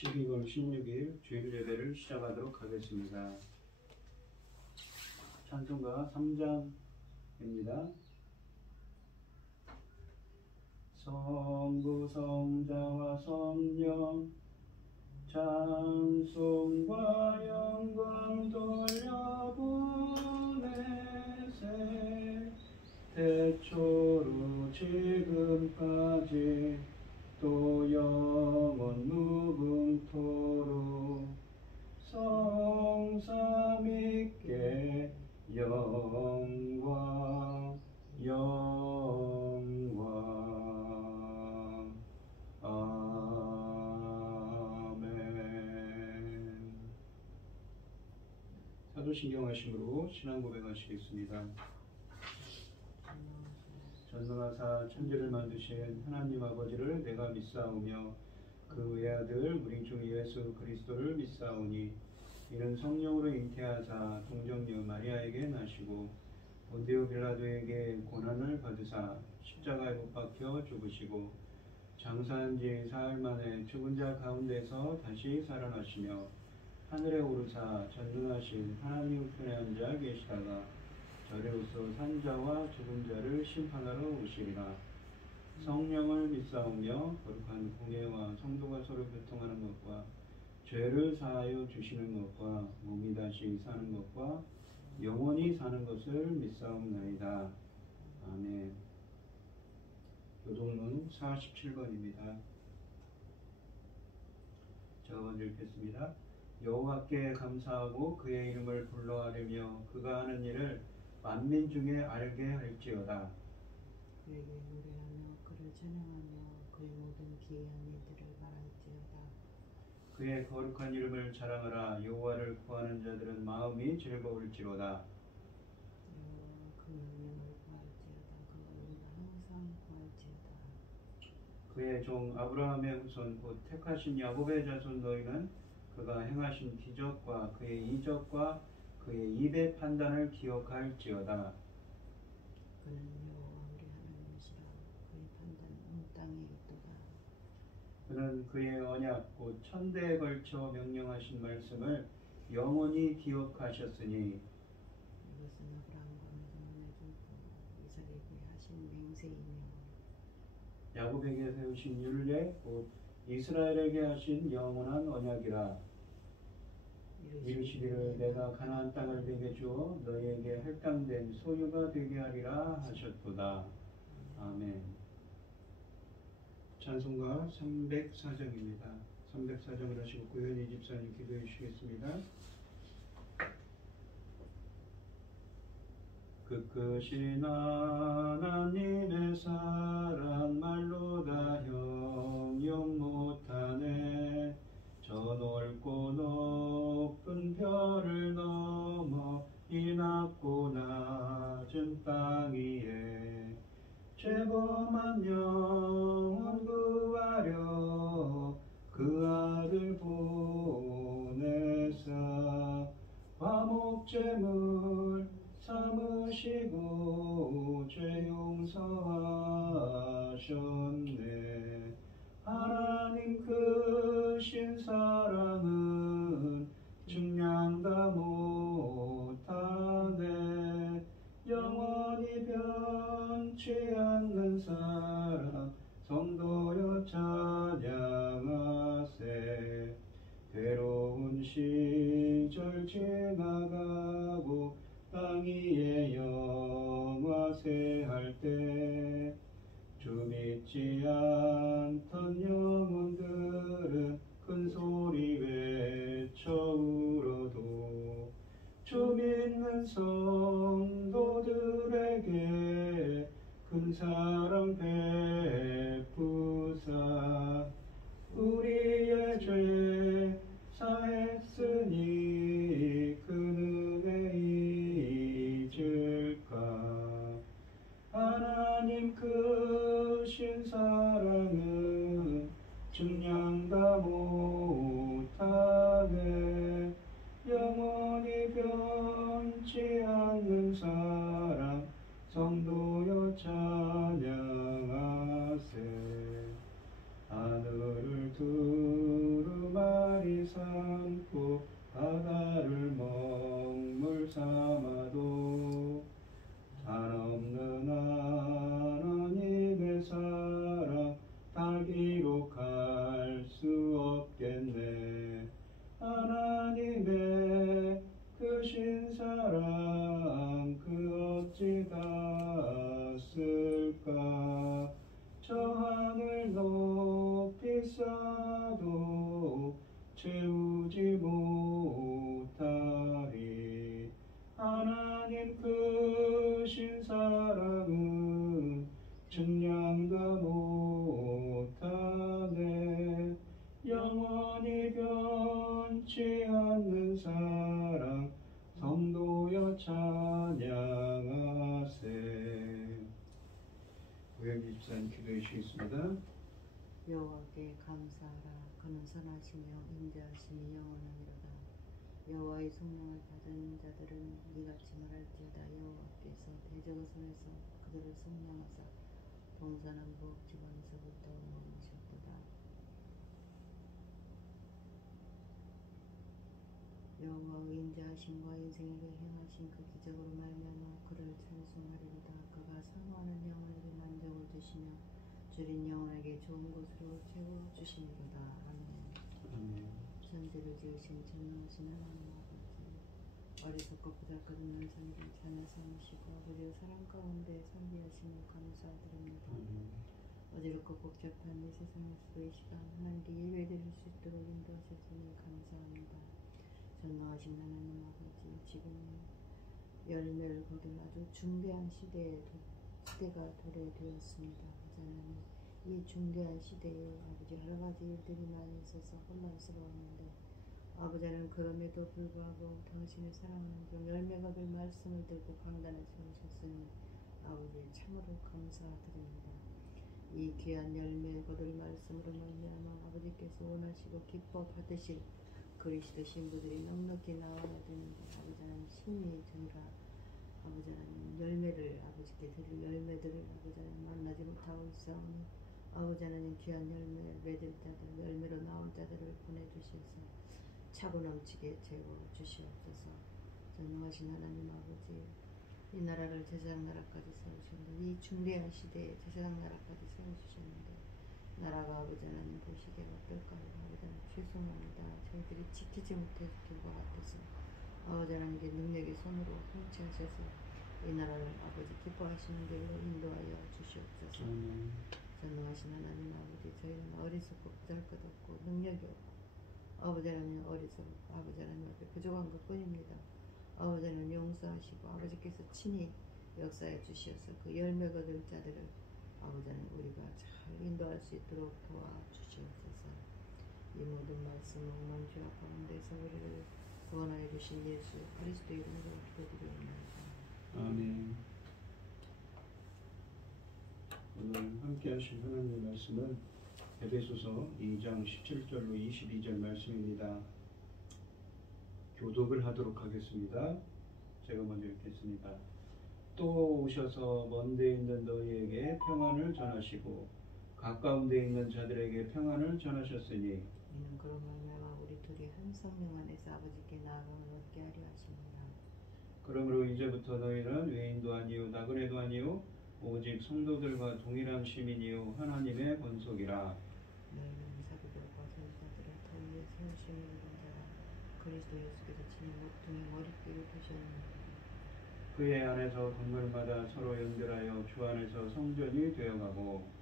12월 16일 주일 예배를 시작하도록 하겠습니다. 찬송가 3장입니다. 성부 성자와 성령 찬송과 영광 돌려보내세 태초로 지금까지 또 영원 무궁토록 성삼위께 영광 영광 아멘. 사도신경 하심으로 신앙 고백하시겠습니다. 전능하사 천지를 만드신 하나님 아버지를 내가 믿사오며 그 외아들 우리 주 예수 그리스도를 믿사오니 이는 성령으로 잉태하사 동정녀 마리아에게 나시고 본디오 빌라도에게 고난을 받으사 십자가에 못 박혀 죽으시고 장사한 지 사흘 만에 죽은 자 가운데서 다시 살아나시며 하늘에 오르사 전능하신 하나님 우편에 앉아 계시다가 저리로서 산자와 죽은 자를 심판하러 오시리라. 성령을 믿사오며 거룩한 공예와 성도가 서로 교통하는 것과 죄를 사하여 주시는 것과 몸이 다시 사는 것과 영원히 사는 것을 믿사옵나이다. 아멘. 교동문 47번입니다. 제가 먼저 읽겠습니다. 여호와께 감사하고 그의 이름을 불러하려며 그가 하는 일을 만민 중에 알게 할지어다. 그에게 노래하며 그를 찬양하며 그의 모든 기이한 일들을 말할지어다. 그의 거룩한 이름을 자랑하라. 여호와를 구하는 자들은 마음이 즐거울지로다. 그 명령을 구할지어다. 그 얼굴을 항상 구할지어다. 그의 종 아브라함의 후손 곧 택하신 야곱의 자손 너희는 그가 행하신 기적과 그의 이적과 그의 입의 판단을 기억할지어다. 그는 여호와 우리 하나님이시라. 그의 판단은 온 땅에 있도다. 그는 그의 언약 곧 천대에 걸쳐 명령하신 말씀을 영원히 기억하셨으니 이것은 아브라함과 맺은 이삭에게 하신 맹세이며 야곱에게 세우신 율례 곧 이스라엘에게 하신 영원한 언약이라. 이르시기를 내가 가나안 땅을 내게 주어 너희에게 할당된 소유가 되게 하리라 하셨도다. 아멘. 찬송가 304장입니다. 304장을 하시고 고현희 집사님 기도해 주시겠습니다. 그크신 하나님의 사랑 말로 다 형용 못하네. 저 넓고 높은 별을 넘어 이 낮고 낮은 땅 위에 죄범한 영혼 구하려 그 아들 보내사 화목제물 삼으시고 죄 용서하셨네. 하나님 크신 사랑은 측량 다 못하네. 영원히 변치 않는 사랑 성도여 찬양하세. 괴로운 시절 지나가고 땅 위에 영화세 할 때 주 믿지 않던 영혼들은 큰 소리 외쳐 울어도 주 믿는 성도들에게 큰 사랑 베푸사 우리의 죄 사했으니 여호와께 감사하라. 그는 선하시며 인자하심이 영원하니로다. 여호와의 성령을 받은 자들은 이같이 말할지어다. 여호와께서 대적의 손에서 그들을 성령하사 동서남북 지방에서부터 모으셨도다. 여호와의 인자하심과 인생에게 행하신 그 기적으로 말미암아 그를 찬송하리로다. 그가 사모하는 영혼에게 만족을 주시며 줄인 영혼에게 좋은 것으로 채워주시리로다. 아멘. 천지를 지으신 전능하신 하나님 아버지, 어리석고 보잘것없는 자녀를 자녀 삼으시고 아버지의 사랑 가운데 선비하심을 감사드립니다. 어지럽고 복잡한 이 세상에서도 이 시간 하나님께 예배드릴 수 있도록 인도하셨으니 감사합니다. 전능하신 하나님 아버지, 지금 열매를 거둘 아주 중대한 시대가 도래되었습니다. 하나님, 이 중대한 시대에 아버지 여러 가지 일들이 많이 있어서 혼란스러웠는데 아버지는 그럼에도 불구하고 당신의 사랑하는 종 열매 거둘 말씀을 들고 강단에 서셨으니 아버지 참으로 감사드립니다. 이 귀한 열매 거둘 말씀으로 말미암아 아버지께서 원하시고 기뻐 받으실 그리스도 신부들이 넉넉히 나와야 되는데 아버지는 심히 저희가 아버지 하나님 열매를 아버지께 드릴 열매들을 아버지 하나님 만나지 못하고 있사오니 아버지 하나님 귀한 열매를 맺을 자들 열매로 나올 자들을 보내주셔서 차고 넘치게 채워주시옵소서. 전능하신 하나님 아버지, 이 나라를 제사장 나라까지 세우셨는데 이 중대한 시대에 제사장 나라까지 세워주셨는데 나라가 아버지 하나님 보시기에 어떨까요? 아버지 하나님 죄송합니다. 저희들이 지키지 못했던 것 같아서 아버지 하나님께 능력의 손으로 통치하셔서 이 나라를 아버지 기뻐하시는 길로 인도하여 주시옵소서. 전능하신 하나님 아버지, 저희는 어리석고 보잘것없고 능력이 없고 아버지 하나님 어리석고 아버지 하나님 앞에 부족한 것뿐입니다. 아버지 하나님 용서하시고 아버지께서 친히 역사해 주셔서 그 열매 거둘 자들을 아버지 하나님 우리가 잘 인도할 수 있도록 도와주시옵소서. 이 모든 말씀 억만 죄악 가운데서 우리를 구원하여 주신 예수 그리스도 이름으로 기도드리옵나이다. 아멘. 오늘 함께 하신 하나님의 말씀은 에베소서 2장 17절로 22절 말씀입니다. 교독을 하도록 하겠습니다. 제가 먼저 읽겠습니다. 또 오셔서 먼데 있는 너희에게 평안을 전하시고 가까운 데 있는 자들에게 평안을 전하셨으니 이는 그로 말미암아 우리 둘이 한 성령 안에서 아버지께 나아감을 얻게 하려 하십니다. 그러므로 이제부터 너희는 외인도 아니요 나그네도 아니요 오직 성도들과 동일한 시민이요 하나님의 권속이라. 너희는 사도들과 선지자들을 더 위에 세우심을 입은 자라. 그리스도 예수께서 친히 목둥이 머릿결을 부셨느니라. 그의 안에서 건물마다 서로 연결하여 주 안에서 성전이 되어가고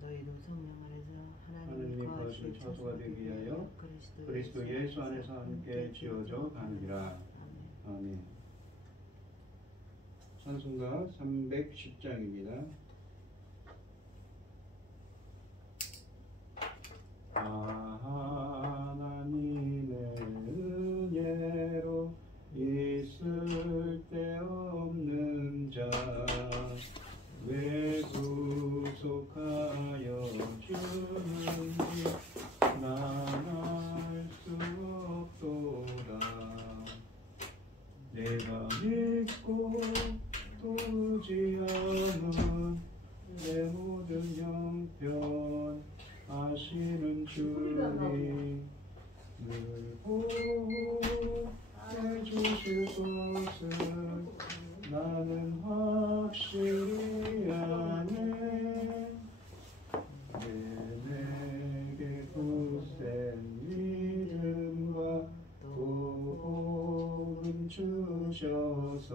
너희도 성령 안에서 하나님이 거하실 처소가 되기 위하여 그리스도 예수 안에서 함께 지어져 가느니라. 아멘. 찬송가 310장입니다. 하나님의 은혜로 있을 데 없는 자 왜 구속하여 주는지 난 알 수 없도다. 내가 믿고 또 의지함은 내 모든 형편 아시는 주님 늘 보호해 주실 것을 나는 확실히 아네. 내게 굳센 믿음과 복음 주셔서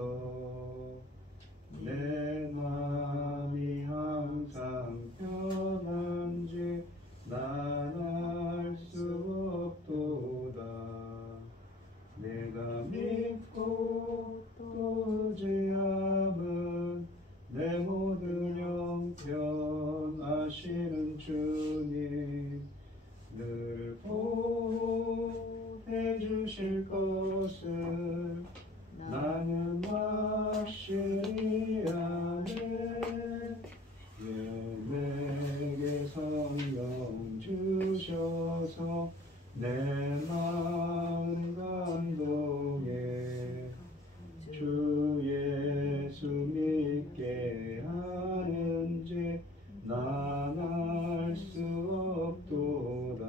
내 마음이 항상 편한지 난 알 수 없도다. 내가 믿고 또 의지함은 내 모든 형편 아시는 주님 늘 보호해 주실 것을 나는 확실히 아네. 왜 내게 성령을 내 마음 감동해 주 예수 믿게 하는지 난 알 수 없도다.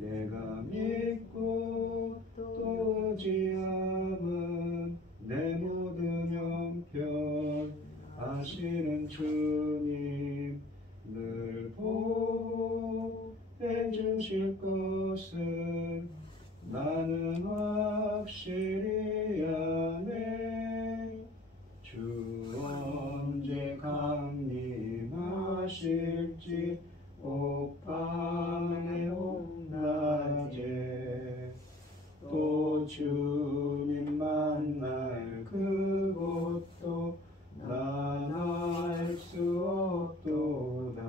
내가 믿고 또 의지함은 내 모든 형편 아시는 주님 늘 보호해 주실 것을 나는 확실히 아네. 주 언제 강림하실지 오밤에 오낮에 또 주님 만날 그곳도 난 알 수 없도다.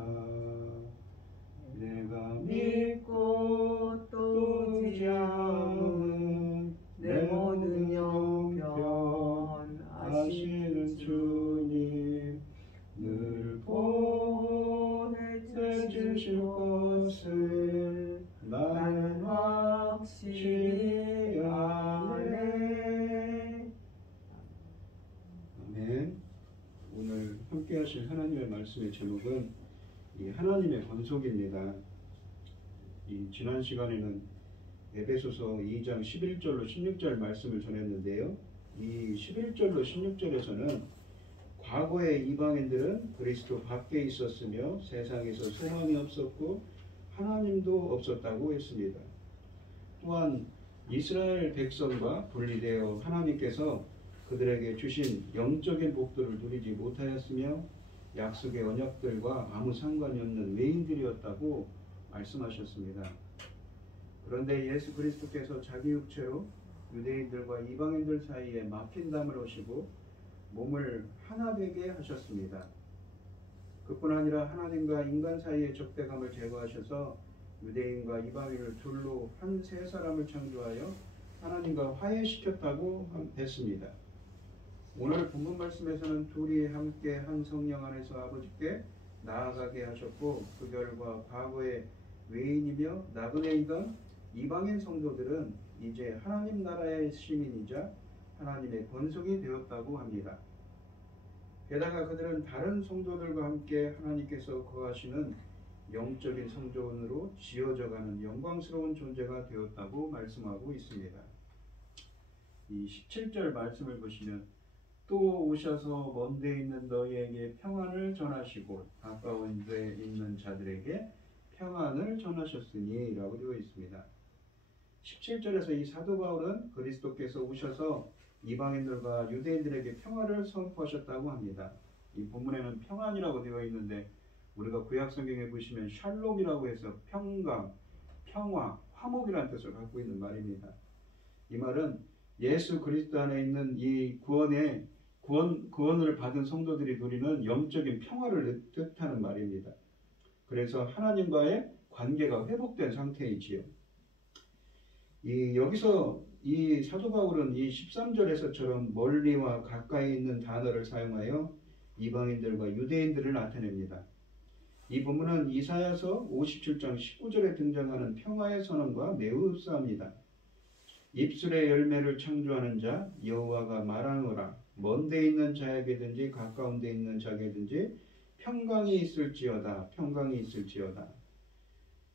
내가 믿고 또 의지함은 내 모든 형편 아시는 주님 늘 보호해 주실 것을 나는 확실히 아네. 아멘. 오늘 함께 하실 하나님의 말씀의 제목은 이 하나님의 권속입니다. 이 지난 시간에는 에베소서 2장 11절로 16절 말씀을 전했는데요. 이 11절로 16절에서는 과거의 이방인들은 그리스도 밖에 있었으며 세상에서 소망이 없었고 하나님도 없었다고 했습니다. 또한 이스라엘 백성과 분리되어 하나님께서 그들에게 주신 영적인 복들을 누리지 못하였으며 약속의 언약들과 아무 상관이 없는 외인들이었다고 말씀하셨습니다. 그런데 예수 그리스도께서 자기 육체로 유대인들과 이방인들 사이에 막힌 담을 오시고 몸을 하나 되게 하셨습니다. 그뿐 아니라 하나님과 인간 사이의 적대감을 제거하셔서 유대인과 이방인을 둘로 한 세 사람을 창조하여 하나님과 화해시켰다고 했습니다. 오늘 본문 말씀에서는 둘이 함께 한 성령 안에서 아버지께 나아가게 하셨고 그 결과 과거의 외인이며 나그네이던 이방인 성도들은 이제 하나님 나라의 시민이자 하나님의 권속이 되었다고 합니다. 게다가 그들은 다른 성도들과 함께 하나님께서 거하시는 영적인 성전으로 지어져가는 영광스러운 존재가 되었다고 말씀하고 있습니다. 이 17절 말씀을 보시면 또 오셔서 먼 데 있는 너희에게 평안을 전하시고 가까운 데 있는 자들에게 평안을 전하셨으니 라고 되어 있습니다. 17절에서 이 사도 바울은 그리스도께서 오셔서 이방인들과 유대인들에게 평화를 선포하셨다고 합니다. 이 본문에는 평안이라고 되어 있는데 우리가 구약 성경에 보시면 샬롬이라고 해서 평강, 평화, 화목이라는 뜻을 갖고 있는 말입니다. 이 말은 예수 그리스도 안에 있는 이 구원을 받은 성도들이 누리는 영적인 평화를 뜻하는 말입니다. 그래서 하나님과의 관계가 회복된 상태이지요. 여기서 이 사도 바울은 이 13절에서처럼 멀리와 가까이 있는 단어를 사용하여 이방인들과 유대인들을 나타냅니다. 이 본문은 이사야서 57장 19절에 등장하는 평화의 선언과 매우 흡사합니다. 입술의 열매를 창조하는 자 여호와가 말하노라. 먼 데 있는 자에게든지 가까운 데 있는 자에게든지 평강이 있을지어다. 평강이 있을지어다.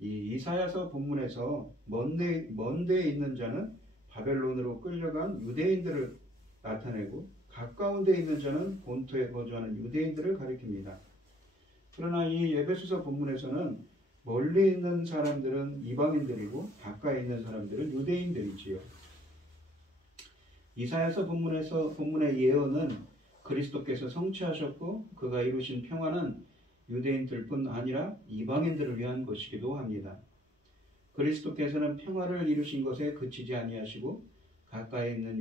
이 이사야서 본문에서 먼 데에 있는 자는 바벨론으로 끌려간 유대인들을 나타내고 가까운 데 있는 자는 본토에 거주하는 유대인들을 가리킵니다. 그러나 이 에베소서 본문에서는 멀리 있는 사람들은 이방인들이고 가까이 있는 사람들은 유대인들이지요. 이사야서 본문의 예언은 그리스도께서 성취하셨고 그가 이루신 평화는 유대인들뿐 아니라 이방인들을 위한 것이기도 합니다. 그리스도께서는 평화를 이루신 것에 그치지 아니하시고 가까이 있는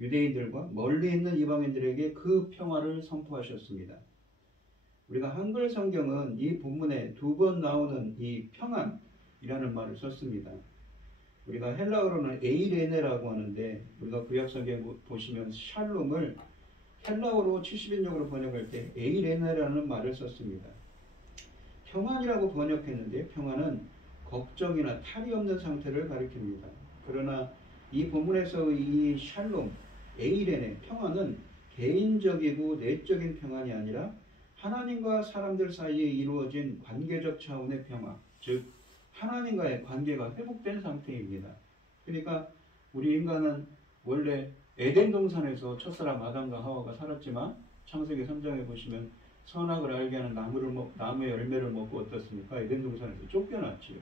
유대인들과 멀리 있는 이방인들에게 그 평화를 선포하셨습니다. 우리가 한글 성경은 이 본문에 2번 나오는 이 평안이라는 말을 썼습니다. 우리가 헬라어로는 에이레네라고 하는데 우리가 구약 성경 보시면 샬롬을 헬라어로 70인역으로 번역할 때 에이레네라는 말을 썼습니다. 평안이라고 번역했는데 평안은 걱정이나 탈이 없는 상태를 가리킵니다. 그러나 이 본문에서 이 샬롬, 에이렌의 평화는 개인적이고 내적인 평안이 아니라 하나님과 사람들 사이에 이루어진 관계적 차원의 평화, 즉 하나님과의 관계가 회복된 상태입니다. 그러니까 우리 인간은 원래 에덴 동산에서 첫사람 아담과 하와가 살았지만 창세기 3장에 보시면 선악을 알게 하는 나무의 열매를 먹고 어떻습니까? 에덴 동산에서 쫓겨났지요.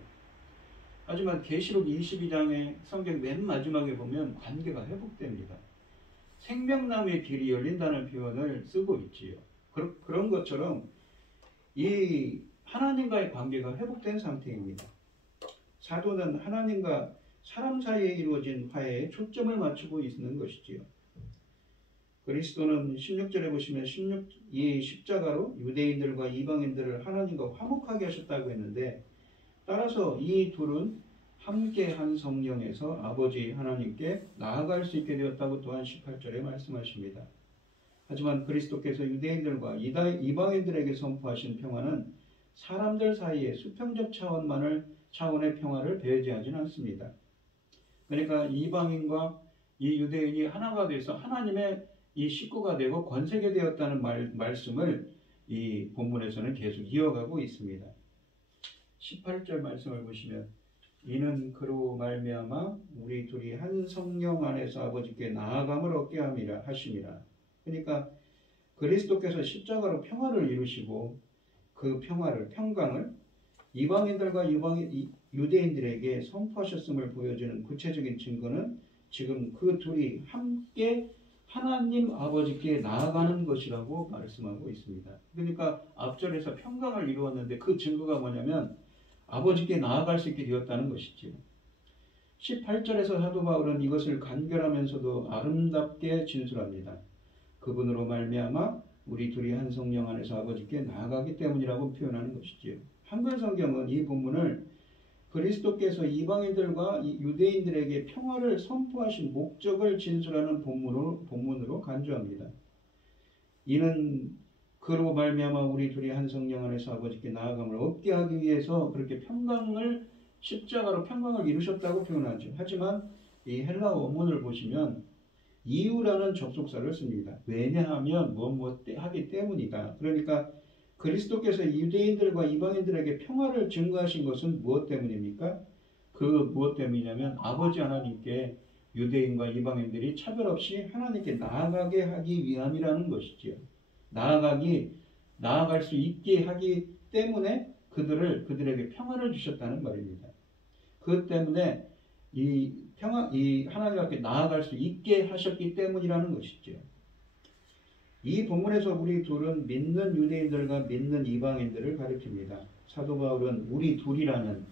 하지만 계시록 22장의 성경 맨 마지막에 보면 관계가 회복됩니다. 생명나무의 길이 열린다는 표현을 쓰고 있지요. 그런 것처럼 이 하나님과의 관계가 회복된 상태입니다. 사도는 하나님과 사람 사이에 이루어진 화해에 초점을 맞추고 있는 것이지요. 그리스도는 16절에 보시면 이 십자가로 유대인들과 이방인들을 하나님과 화목하게 하셨다고 했는데, 따라서 이 둘은 함께 한 성령에서 아버지 하나님께 나아갈 수 있게 되었다고 또한 18절에 말씀하십니다. 하지만 그리스도께서 유대인들과 이방인들에게 선포하신 평화는 사람들 사이의 수평적 차원의 평화를 배제하진 않습니다. 그러니까 이방인과 이 유대인이 하나가 돼서 하나님의 이 식구가 되고 권세가 되었다는 말씀을 이 본문에서는 계속 이어가고 있습니다. 18절 말씀을 보시면 이는 그로 말미암아 우리 둘이 한 성령 안에서 아버지께 나아감을 얻게 하심이라. 그러니까 그리스도께서 십자가로 평화를 이루시고 그 평강을 이방인들과 유대인들에게 선포하셨음을 보여주는 구체적인 증거는 지금 그 둘이 함께 하나님 아버지께 나아가는 것이라고 말씀하고 있습니다. 그러니까 앞절에서 평강을 이루었는데 그 증거가 뭐냐면 아버지께 나아갈 수 있게 되었다는 것이지요. 18절에서 사도 바울은 이것을 간결하면서도 아름답게 진술합니다. 그분으로 말미암아 우리 둘이 한 성령 안에서 아버지께 나아가기 때문이라고 표현하는 것이지요. 한글 성경은 이 본문을 그리스도께서 이방인들과 유대인들에게 평화를 선포하신 목적을 진술하는 본문으로 간주합니다. 이는 그로 말미암아 우리 둘이 한 성령 안에서 아버지께 나아감을 얻게 하기 위해서 그렇게 십자가로 평강을 이루셨다고 표현하죠. 하지만 이 헬라 원문을 보시면 이유라는 접속사를 씁니다. 왜냐하면 무엇 하기 때문이다. 그러니까 그리스도께서 유대인들과 이방인들에게 평화를 증거하신 것은 무엇 때문입니까? 그 무엇 때문이냐면 아버지 하나님께 유대인과 이방인들이 차별 없이 하나님께 나아가게 하기 위함이라는 것이지요. 나아갈 수 있게 하기 때문에 그들에게 평화를 주셨다는 말입니다. 그 때문에 이 하나님 앞에 나아갈 수 있게 하셨기 때문이라는 것이죠. 이 본문에서 우리 둘은 믿는 유대인들과 믿는 이방인들을 가리킵니다. 사도 바울은 우리 둘이라는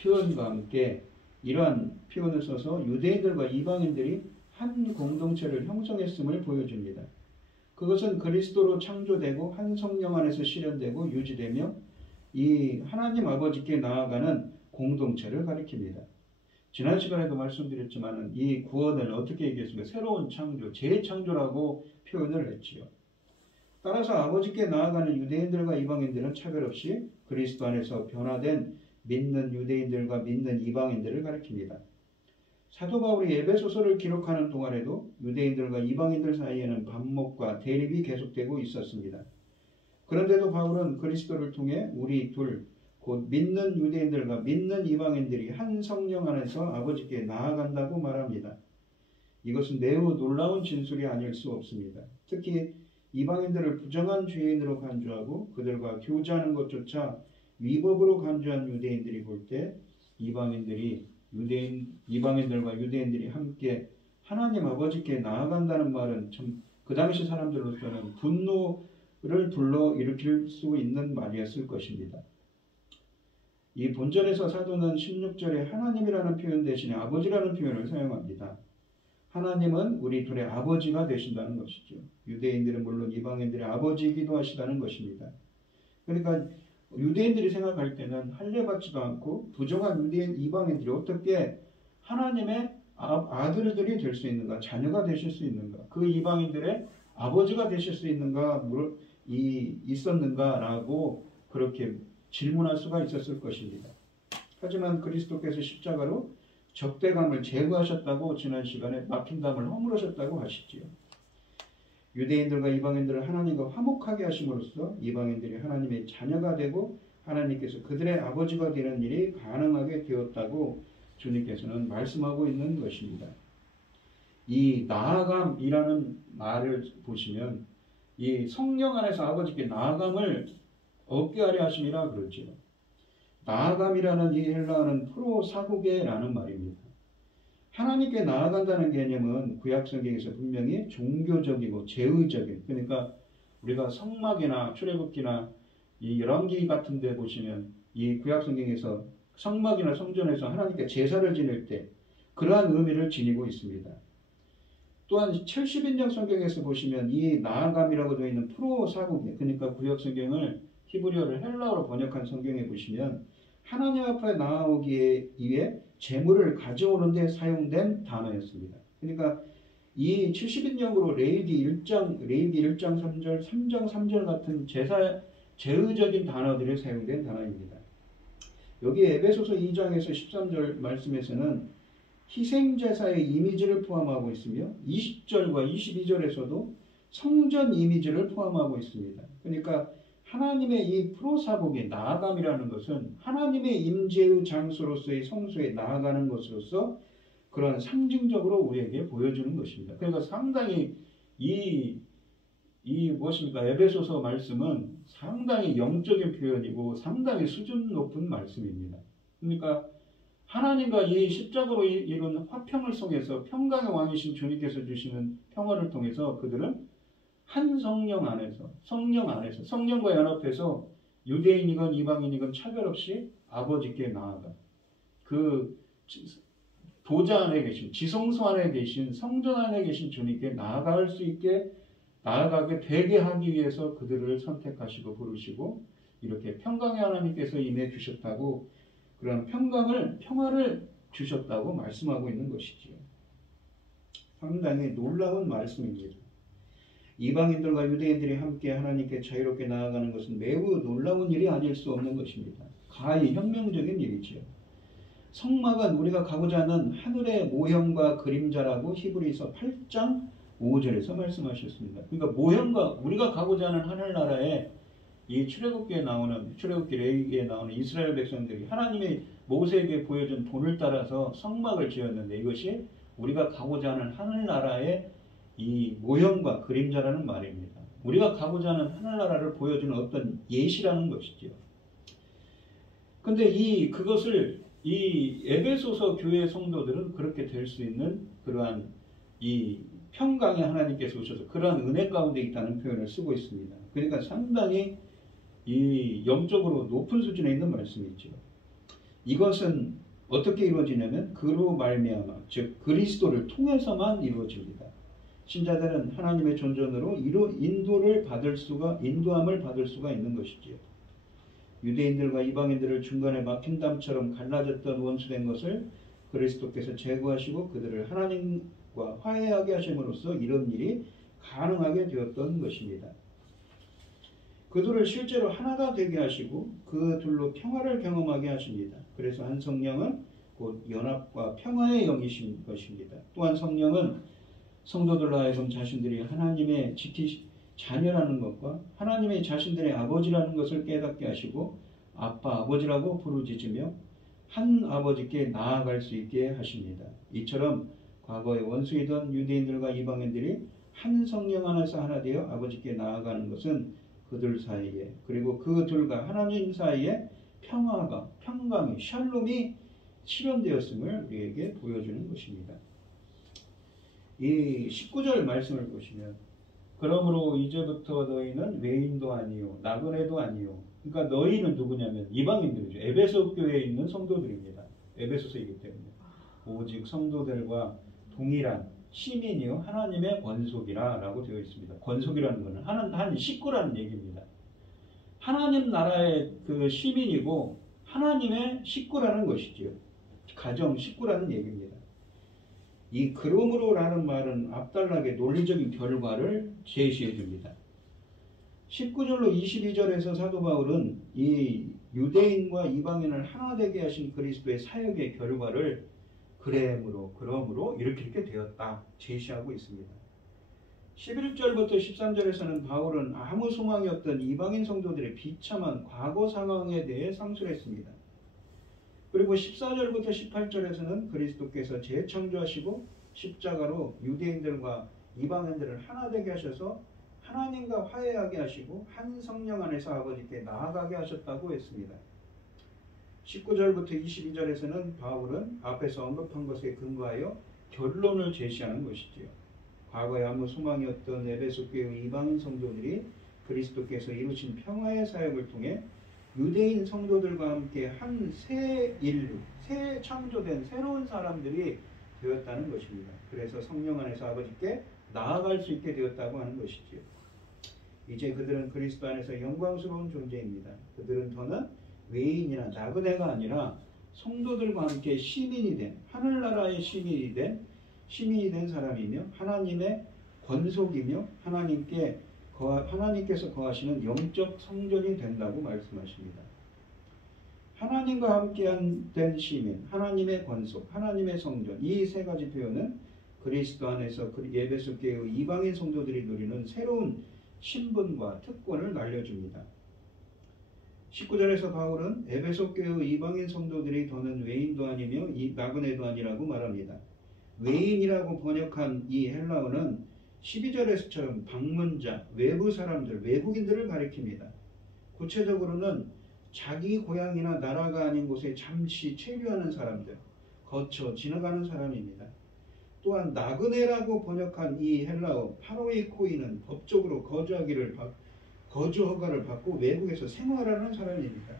표현과 함께 이러한 표현을 써서 유대인들과 이방인들이 한 공동체를 형성했음을 보여줍니다. 그것은 그리스도로 창조되고 한 성령 안에서 실현되고 유지되며 이 하나님 아버지께 나아가는 공동체를 가리킵니다. 지난 시간에도 말씀드렸지만 이 구원을 어떻게 얘기했습니까? 새로운 창조, 재창조라고 표현을 했지요. 따라서 아버지께 나아가는 유대인들과 이방인들은 차별 없이 그리스도 안에서 변화된 믿는 유대인들과 믿는 이방인들을 가리킵니다. 사도 바울이 에베소서를 기록하는 동안에도 유대인들과 이방인들 사이에는 반목과 대립이 계속되고 있었습니다. 그런데도 바울은 그리스도를 통해 우리 둘, 곧 믿는 유대인들과 믿는 이방인들이 한 성령 안에서 아버지께 나아간다고 말합니다. 이것은 매우 놀라운 진술이 아닐 수 없습니다. 특히 이방인들을 부정한 죄인으로 간주하고 그들과 교제하는 것조차 위법으로 간주한 유대인들이 볼 때 이방인들과 유대인들이 함께 하나님 아버지께 나아간다는 말은 참 그 당시 사람들로서는 분노를 불러일으킬 수 있는 말이었을 것입니다. 이 본절에서 사도는 16절에 하나님이라는 표현 대신에 아버지라는 표현을 사용합니다. 하나님은 우리 둘의 아버지가 되신다는 것이죠. 유대인들은 물론 이방인들의 아버지이기도 하시다는 것입니다. 그러니까 유대인들이 생각할 때는 할례받지도 않고 부정한 이방인들이 어떻게 하나님의 아들들이 될 수 있는가, 자녀가 되실 수 있는가, 그 이방인들의 아버지가 되실 수 있었는가라고 그렇게 질문할 수가 있었을 것입니다. 하지만 그리스도께서 십자가로 적대감을 제거하셨다고 지난 시간에 막힌 담을 허물으셨다고 하시지요. 유대인들과 이방인들을 하나님과 화목하게 하심으로써 이방인들이 하나님의 자녀가 되고 하나님께서 그들의 아버지가 되는 일이 가능하게 되었다고 주님께서는 말씀하고 있는 것입니다. 이 나아감이라는 말을 보시면 이 성령 안에서 아버지께 나아감을 얻게 하려 하심이라 그러죠. 나아감이라는 이 헬라어는 프로사구게라는 말입니다. 하나님께 나아간다는 개념은 구약 성경에서 분명히 종교적이고 제의적인, 그러니까 우리가 성막이나 출애굽기나 이 열왕기 같은 데 보시면 이 구약 성경에서 성막이나 성전에서 하나님께 제사를 지낼 때 그러한 의미를 지니고 있습니다. 또한 70인정 성경에서 보시면 이 나아감이라고 되어 있는 프로사구게, 그러니까 구약 성경을 히브리어를 헬라어로 번역한 성경에 보시면 하나님 앞에 나아오기에 위해 재물을 가져오는 데 사용된 단어였습니다. 그러니까 이 70인정으로 레위기 1장 3절, 3장 3절 같은 제의적인 단어들이 사용된 단어입니다. 여기 에베소서 2장에서 13절 말씀에서는 희생제사의 이미지를 포함하고 있으며 20절과 22절에서도 성전 이미지를 포함하고 있습니다. 그러니까 하나님의 이 프로사복의 나아감이라는 것은 하나님의 임재의 장소로서의 성소에 나아가는 것으로서 그런 상징적으로 우리에게 보여주는 것입니다. 그러니까 상당히 이 무엇입니까? 에베소서 말씀은 상당히 영적인 표현이고 상당히 수준 높은 말씀입니다. 그러니까 하나님과 이 십자가로 이룬 화평을 통해서 평강의 왕이신 주님께서 주시는 평화를 통해서 그들은 한 성령 안에서 성령과 연합해서 유대인이건 이방인이건 차별 없이 아버지께 나아가 그 보좌 안에 계신 지성소 안에 계신 성전 안에 계신 주님께 나아갈 수 있게 나아가게 되게 하기 위해서 그들을 선택하시고 부르시고 이렇게 평강의 하나님께서 임해 주셨다고 그런 평화를 주셨다고 말씀하고 있는 것이지요. 상당히 놀라운 말씀입니다. 이방인들과 유대인들이 함께 하나님께 자유롭게 나아가는 것은 매우 놀라운 일이 아닐 수 없는 것입니다. 가히 혁명적인 일이지요. 성막은 우리가 가고자 하는 하늘의 모형과 그림자라고 히브리서 8장 5절에서 말씀하셨습니다. 그러니까 모형과 우리가 가고자 하는 하늘나라에 이 출애굽기 레위기에 나오는 이스라엘 백성들이 하나님의 모세에게 보여준 본을 따라서 성막을 지었는데 이것이 우리가 가고자 하는 하늘나라의 이 모형과 그림자라는 말입니다. 우리가 가고자 하는 하늘나라를 보여주는 어떤 예시라는 것이죠. 근데 그것을 이 에베소서 교회 성도들은 그렇게 될 수 있는 그러한 이 평강의 하나님께서 오셔서 그러한 은혜 가운데 있다는 표현을 쓰고 있습니다. 그러니까 상당히 이 영적으로 높은 수준에 있는 말씀이죠. 이것은 어떻게 이루어지냐면 그로 말미암아 즉 그리스도를 통해서만 이루어집니다. 신자들은 하나님의 존전으로 인도함을 받을 수가 있는 것이지요. 유대인들과 이방인들을 중간에 막힌 담처럼 갈라졌던 원수된 것을 그리스도께서 제거하시고 그들을 하나님과 화해하게 하심으로써 이런 일이 가능하게 되었던 것입니다. 그들을 실제로 하나가 되게 하시고 그 둘로 평화를 경험하게 하십니다. 그래서 한 성령은 곧 연합과 평화의 영이신 것입니다. 또한 성령은 성도들로 하여금 자신들이 하나님의 자녀라는 것과 하나님의 자신들의 아버지라는 것을 깨닫게 하시고 아빠 아버지라고 부르짖으며 한 아버지께 나아갈 수 있게 하십니다. 이처럼 과거의 원수이던 유대인들과 이방인들이 한 성령 안에서 하나 되어 아버지께 나아가는 것은 그들 사이에 그리고 그들과 하나님 사이에 평강이 샬롬이 실현되었음을 우리에게 보여주는 것입니다. 이 19절 말씀을 보시면 그러므로 이제부터 너희는 외인도 아니요 나그네도 아니요. 그러니까 너희는 누구냐면 이방인들이죠. 에베소 교회에 있는 성도들입니다. 에베소서이기 때문에 오직 성도들과 동일한 시민이요 하나님의 권속이라 라고 되어 있습니다. 권속이라는 것은 한 식구라는 얘기입니다. 하나님 나라의 그 시민이고 하나님의 식구라는 것이지요. 가정 식구라는 얘기입니다. 이 그러므로라는 말은 앞달나게 논리적인 결과를 제시해 줍니다. 19절로 22절에서 사도 바울은 이 유대인과 이방인을 하나 되게 하신 그리스도의 사역의 결과를 그러므로 이렇게 되었다 제시하고 있습니다. 11절부터 13절에서는 바울은 아무 소망이 없던 이방인 성도들의 비참한 과거 상황에 대해 상술했습니다. 그리고 14절부터 18절에서는 그리스도께서 재창조하시고 십자가로 유대인들과 이방인들을 하나 되게 하셔서 하나님과 화해하게 하시고 한 성령 안에서 아버지께 나아가게 하셨다고 했습니다. 19절부터 22절에서는 바울은 앞에서 언급한 것에 근거하여 결론을 제시하는 것이지요. 과거에 아무 소망이 없던 에베소 교회 이방인 성도들이 그리스도께서 이루신 평화의 사역을 통해 유대인 성도들과 함께 한 새 인류, 새 창조된 새로운 사람들이 되었다는 것입니다. 그래서 성령 안에서 아버지께 나아갈 수 있게 되었다고 하는 것이지요. 이제 그들은 그리스도 안에서 영광스러운 존재입니다. 그들은 더는 외인이나 나그네가 아니라 성도들과 함께 시민이 된, 하늘나라의 시민이 된 사람이며 하나님의 권속이며 하나님께서 거하시는 영적 성전이 된다고 말씀하십니다. 하나님과 함께한 된 시민, 하나님의 권속, 하나님의 성전, 이 세 가지 표현은 그리스도 안에서 에베소 교회의 이방인 성도들이 누리는 새로운 신분과 특권을 날려줍니다. 19절에서 바울은 에베소 교회의 이방인 성도들이 더는 외인도 아니며 나그네도 아니라고 말합니다. 외인이라고 번역한 이 헬라어는 12절에서처럼 방문자, 외부 사람들, 외국인들을 가리킵니다. 구체적으로는 자기 고향이나 나라가 아닌 곳에 잠시 체류하는 사람들, 거쳐 지나가는 사람입니다. 또한 나그네라고 번역한 이 헬라어 파로이코이는 법적으로 거주 허가를 받고 외국에서 생활하는 사람입니다.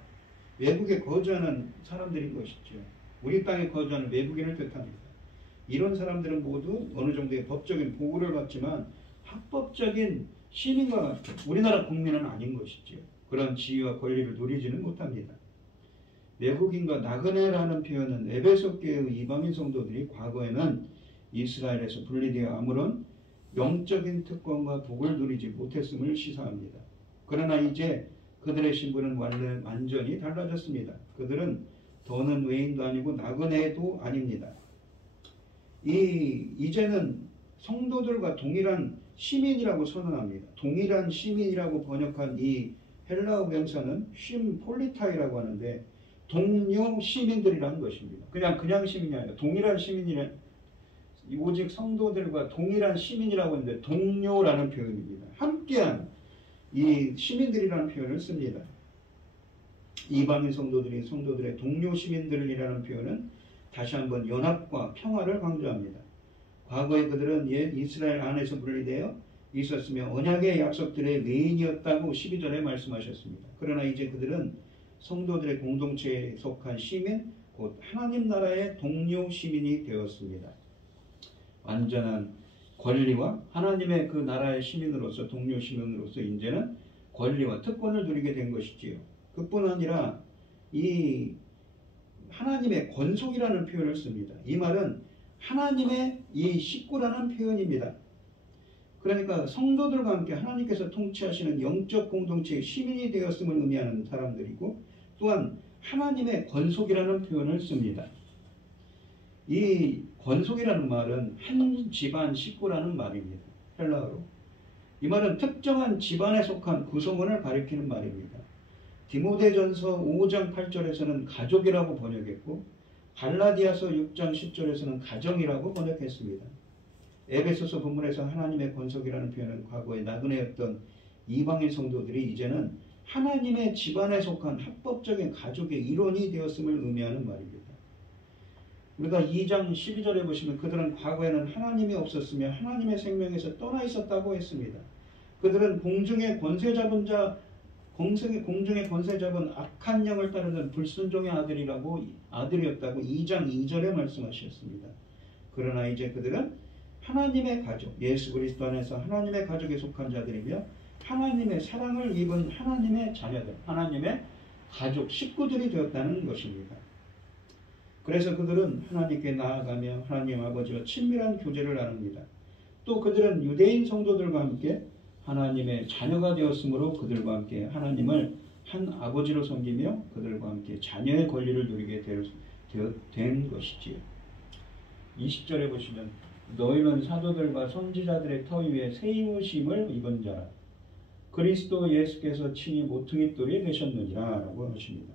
외국에 거주하는 사람들인 것이죠. 우리 땅에 거주하는 외국인을 뜻합니다. 이런 사람들은 모두 어느 정도의 법적인 보호를 받지만 합법적인 시민과 같은 우리나라 국민은 아닌 것이죠. 그런 지위와 권리를 누리지는 못합니다. 외국인과 나그네라는 표현은 에베소 교회의 이방인 성도들이 과거에는 이스라엘에서 분리되어 아무런 영적인 특권과 복을 누리지 못했음을 시사합니다. 그러나 이제 그들의 신분은 완전히 달라졌습니다. 그들은 더는 외인도 아니고 나그네도 아닙니다. 이제는 성도들과 동일한 시민이라고 선언합니다. 동일한 시민이라고 번역한 이 헬라어 명사는 쉼폴리타이라고 하는데 동료 시민들이라는 것입니다. 그냥 시민이 아니라 동일한 시민이라 오직 성도들과 동일한 시민이라고 하는데 동료라는 표현입니다. 함께한 이 시민들이라는 표현을 씁니다. 이방인 성도들의 동료 시민들이라는 표현은 다시 한번 연합과 평화를 강조합니다. 과거에 그들은 이스라엘 안에서 분리되어 있었으며 언약의 약속들의 외인이었다고 12절에 말씀하셨습니다. 그러나 이제 그들은 성도들의 공동체에 속한 시민, 곧 하나님 나라의 동료 시민이 되었습니다. 완전한 권리와 하나님의 그 나라의 시민으로서 동료 시민으로서 이제는 권리와 특권을 누리게 된 것이지요. 그뿐 아니라 이 하나님의 권속이라는 표현을 씁니다. 이 말은 하나님의 이 식구라는 표현입니다. 그러니까 성도들과 함께 하나님께서 통치하시는 영적 공동체의 시민이 되었음을 의미하는 사람들이고 또한 하나님의 권속이라는 표현을 씁니다. 이 권속이라는 말은 한 집안 식구라는 말입니다. 헬라어로. 이 말은 특정한 집안에 속한 구성원을 가리키는 말입니다. 디모데전서 5장 8절에서는 가족이라고 번역했고 갈라디아서 6장 10절에서는 가정이라고 번역했습니다. 에베소서 본문에서 하나님의 권속이라는 표현은 과거에 나그네였던 이방인 성도들이 이제는 하나님의 집안에 속한 합법적인 가족의 일원이 되었음을 의미하는 말입니다. 우리가 2장 12절에 보시면 그들은 과거에는 하나님이 없었으며 하나님의 생명에서 떠나 있었다고 했습니다. 그들은 공중의 권세 잡은 악한 영을 따르는 불순종의 아들이었다고 2장 2절에 말씀하셨습니다. 그러나 이제 그들은 하나님의 가족, 예수 그리스도 안에서 하나님의 가족에 속한 자들이며 하나님의 사랑을 입은 하나님의 자녀들, 하나님의 가족, 식구들이 되었다는 것입니다. 그래서 그들은 하나님께 나아가며 하나님 아버지와 친밀한 교제를 나눕니다. 또 그들은 유대인 성도들과 함께 하나님의 자녀가 되었으므로 그들과 함께 하나님을 한 아버지로 섬기며 그들과 함께 자녀의 권리를 누리게 된 것이지요. 20절에 보시면 너희는 사도들과 선지자들의 터 위에 세우심을 입은 자라. 그리스도 예수께서 친히 모퉁이 돌이 되셨느니라 라고 하십니다.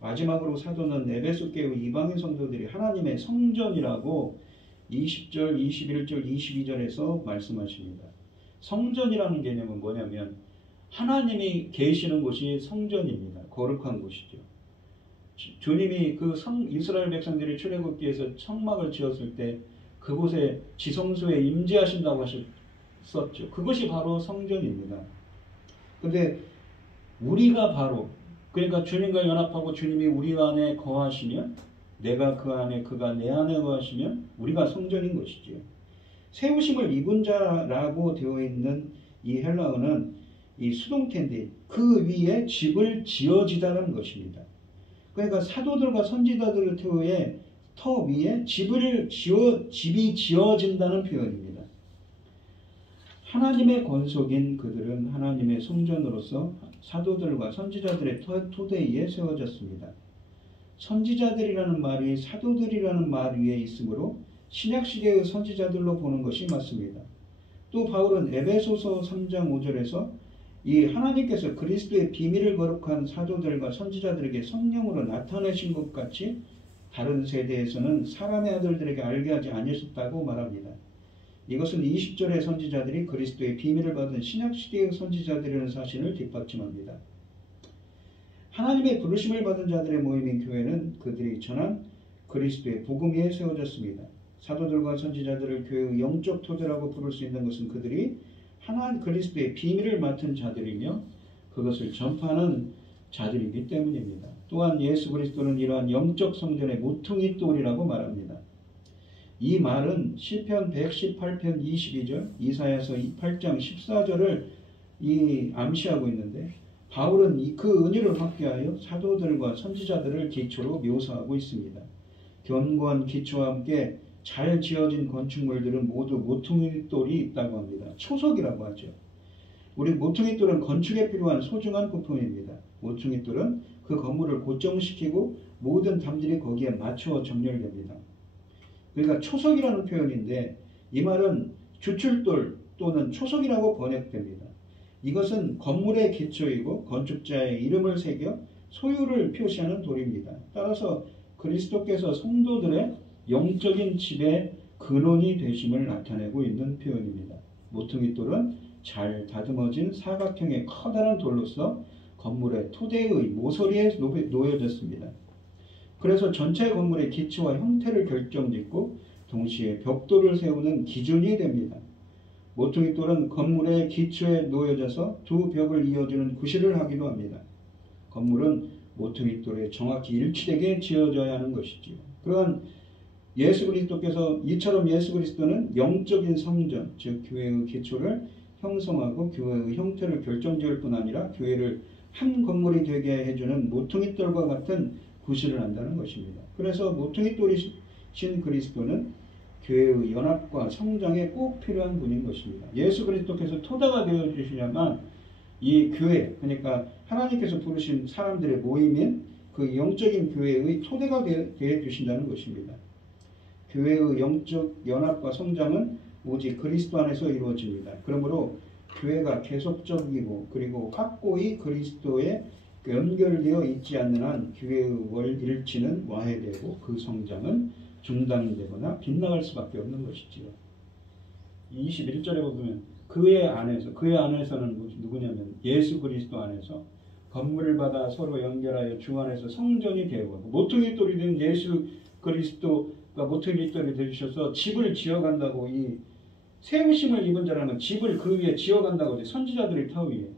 마지막으로 사도는 에베소 교회 이방인 성도들이 하나님의 성전이라고 20절, 21절, 22절에서 말씀하십니다. 성전이라는 개념은 뭐냐면 하나님이 계시는 곳이 성전입니다. 거룩한 곳이죠. 주님이 그 이스라엘 백성들이 출애굽기에서 성막을 지었을 때 그곳에 지성소에 임재하신다고 하셨었죠. 그것이 바로 성전입니다. 근데 우리가 바로 그러니까 주님과 연합하고 주님이 우리 안에 거하시면 내가 그 안에 그가 내 안에 거하시면 우리가 성전인 것이지요. 세우심을 입은 자라고 되어 있는 이 헬라어는 이 수동태인데 그 위에 집을 지어지다는 것입니다. 그러니까 사도들과 선지자들의 터 위에 집이 지어진다는 표현입니다. 하나님의 권속인 그들은 하나님의 성전으로서 사도들과 선지자들의 토대 위에 세워졌습니다. 선지자들이라는 말이 사도들이라는 말 위에 있으므로 신약시대의 선지자들로 보는 것이 맞습니다. 또 바울은 에베소서 3장 5절에서 이 하나님께서 그리스도의 비밀을 거룩한 사도들과 선지자들에게 성령으로 나타내신 것 같이 다른 세대에서는 사람의 아들들에게 알게 하지 아니하셨다고 말합니다. 이것은 20절의 선지자들이 그리스도의 비밀을 받은 신약시대의 선지자들이라는 사실을 뒷받침합니다. 하나님의 부르심을 받은 자들의 모임인 교회는 그들이 전한 그리스도의 복음 위에 세워졌습니다. 사도들과 선지자들을 교회의 영적 토대라고 부를 수 있는 것은 그들이 하나님 그리스도의 비밀을 맡은 자들이며 그것을 전파하는 자들이기 때문입니다. 또한 예수 그리스도는 이러한 영적 성전의 모퉁이 돌이라고 말합니다. 이 말은 시편 118편 22절, 이사야서 8장 14절을 암시하고 있는데 바울은 그 은혜를 확대하여 사도들과 선지자들을 기초로 묘사하고 있습니다. 견고한 기초와 함께 잘 지어진 건축물들은 모두 모퉁이 돌이 있다고 합니다. 초석이라고 하죠. 우리 모퉁이 돌은 건축에 필요한 소중한 부품입니다. 모퉁이 돌은 그 건물을 고정시키고 모든 담들이 거기에 맞춰 정렬됩니다. 그러니까 초석이라는 표현인데 이 말은 주출돌 또는 초석이라고 번역됩니다. 이것은 건물의 기초이고 건축자의 이름을 새겨 소유를 표시하는 돌입니다. 따라서 그리스도께서 성도들의 영적인 집의 근원이 되심을 나타내고 있는 표현입니다. 모퉁이 돌은 잘 다듬어진 사각형의 커다란 돌로서 건물의 토대의 모서리에 놓여졌습니다. 그래서 전체 건물의 기초와 형태를 결정짓고 동시에 벽돌을 세우는 기준이 됩니다. 모퉁이 돌은 건물의 기초에 놓여져서 두 벽을 이어주는 구실을 하기도 합니다. 건물은 모퉁이 돌에 정확히 일치되게 지어져야 하는 것이지요. 그러한 이처럼 예수 그리스도는 영적인 성전, 즉 교회의 기초를 형성하고 교회의 형태를 결정지을 뿐 아니라 교회를 한 건물이 되게 해주는 모퉁이 돌과 같은 구실을 한다는 것입니다. 그래서 모퉁이 돌이신 그리스도는 교회의 연합과 성장에 꼭 필요한 분인 것입니다. 예수 그리스도께서 토대가 되어주시려면 이 교회, 그러니까 하나님께서 부르신 사람들의 모임인 그 영적인 교회의 토대가 되어주신다는 것입니다. 교회의 영적 연합과 성장은 오직 그리스도 안에서 이루어집니다. 그러므로 교회가 계속적이고 그리고 확고히 그리스도에 연결되어 있지 않는 한 교회의 일치는 와해되고 그 성장은 중단되거나 빗나갈 수밖에 없는 것이지요. 21절에 보면 그의 안에서는 누구냐면 예수 그리스도 안에서 건물을 받아 서로 연결하여 주 안에서 성전이 되고 모퉁이 돌이 된 예수 그리스도가 모퉁이 돌이 되셔서 집을 지어간다고 이 세우심을 입은 자라는 집을 그 위에 지어간다고 이제 선지자들이 터 위에.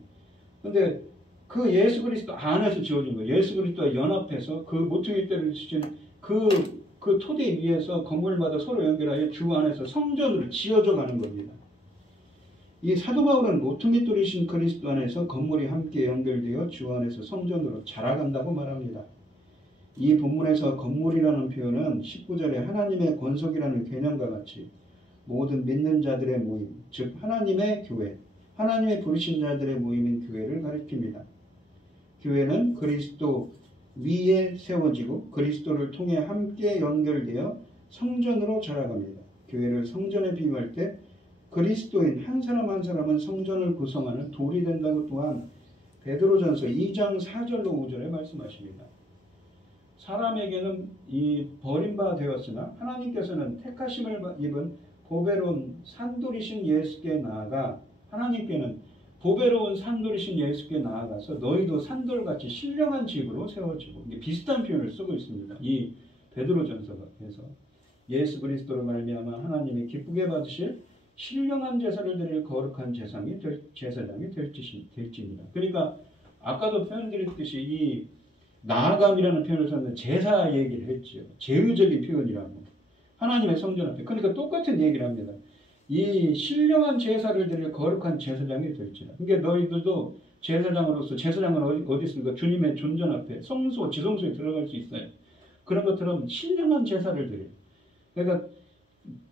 근데 그 예수 그리스도 안에서 지어진 거예요. 예수 그리스도와 연합해서 그 모퉁이 돌을 지은 그 토대 위에서 건물마다 서로 연결하여 주 안에서 성전으로 지어져 가는 겁니다. 이 사도 바울은 모퉁이 돌이신 그리스도 안에서 건물이 함께 연결되어 주 안에서 성전으로 자라간다고 말합니다. 이 본문에서 건물이라는 표현은 19절에 하나님의 권속이라는 개념과 같이 모든 믿는 자들의 모임, 즉 하나님의 교회, 하나님의 부르신 자들의 모임인 교회를 가리킵니다. 교회는 그리스도 위에 세워지고 그리스도를 통해 함께 연결되어 성전으로 자라갑니다. 교회를 성전에 비유할 때 그리스도인 한 사람 한 사람은 성전을 구성하는 돌이 된다고 또한 베드로전서 2장 4절로 5절에 말씀하십니다. 사람에게는 이 버림바 되었으나 하나님께서는 택하심을 입은 보배로운 산돌이신 예수께 나아가 하나님께는 보배로운 산돌이신 예수께 나아가서 너희도 산돌같이 신령한 집으로 세워지고 이게 비슷한 표현을 쓰고 있습니다. 이 베드로전서에서 예수 그리스도로 말미암아 하나님이 기쁘게 받으실 신령한 제사를 드릴 거룩한 제사장이 될지니라. 그러니까 아까도 표현드렸듯이 이 나아감이라는 표현을 썼는데 제사 얘기를 했죠. 제의적인 표현이라고. 하나님의 성전 앞에. 그러니까 똑같은 얘기를 합니다. 이 신령한 제사를 드릴 거룩한 제사장이 될지라. 그러니까 너희들도 제사장으로서 제사장은 어디 있습니까? 주님의 존전 앞에 성소, 지성소에 들어갈 수 있어요. 그런 것처럼 신령한 제사를 드려요. 그러니까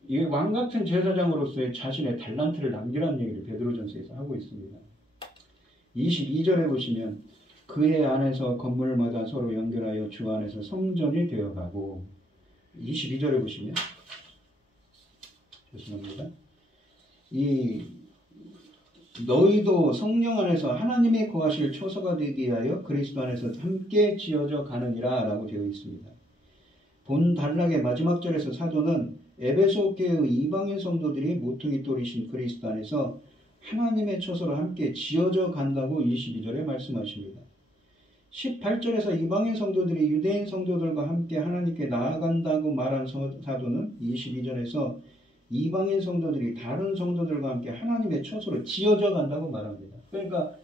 이 왕 같은 제사장으로서의 자신의 달란트를 남기라는 얘기를 베드로전서에서 하고 있습니다. 22절에 보시면 그의 안에서 건물마다 서로 연결하여 주 안에서 성전이 되어가고 22절에 보시면 죄송합니다. 이 너희도 성령 안에서 하나님이 거하실 초소가 되기 위하여 그리스도 안에서 함께 지어져 가느니라 라고 되어 있습니다. 본 단락의 마지막 절에서 사도는 에베소 교회의 이방인 성도들이 모퉁이 돌이신 그리스도 안에서 하나님의 초소로 함께 지어져 간다고 22절에 말씀하십니다. 18절에서 이방인 성도들이 유대인 성도들과 함께 하나님께 나아간다고 말한 사도는 22절에서 이방인 성도들이 다른 성도들과 함께 하나님의 처소로 지어져 간다고 말합니다. 그러니까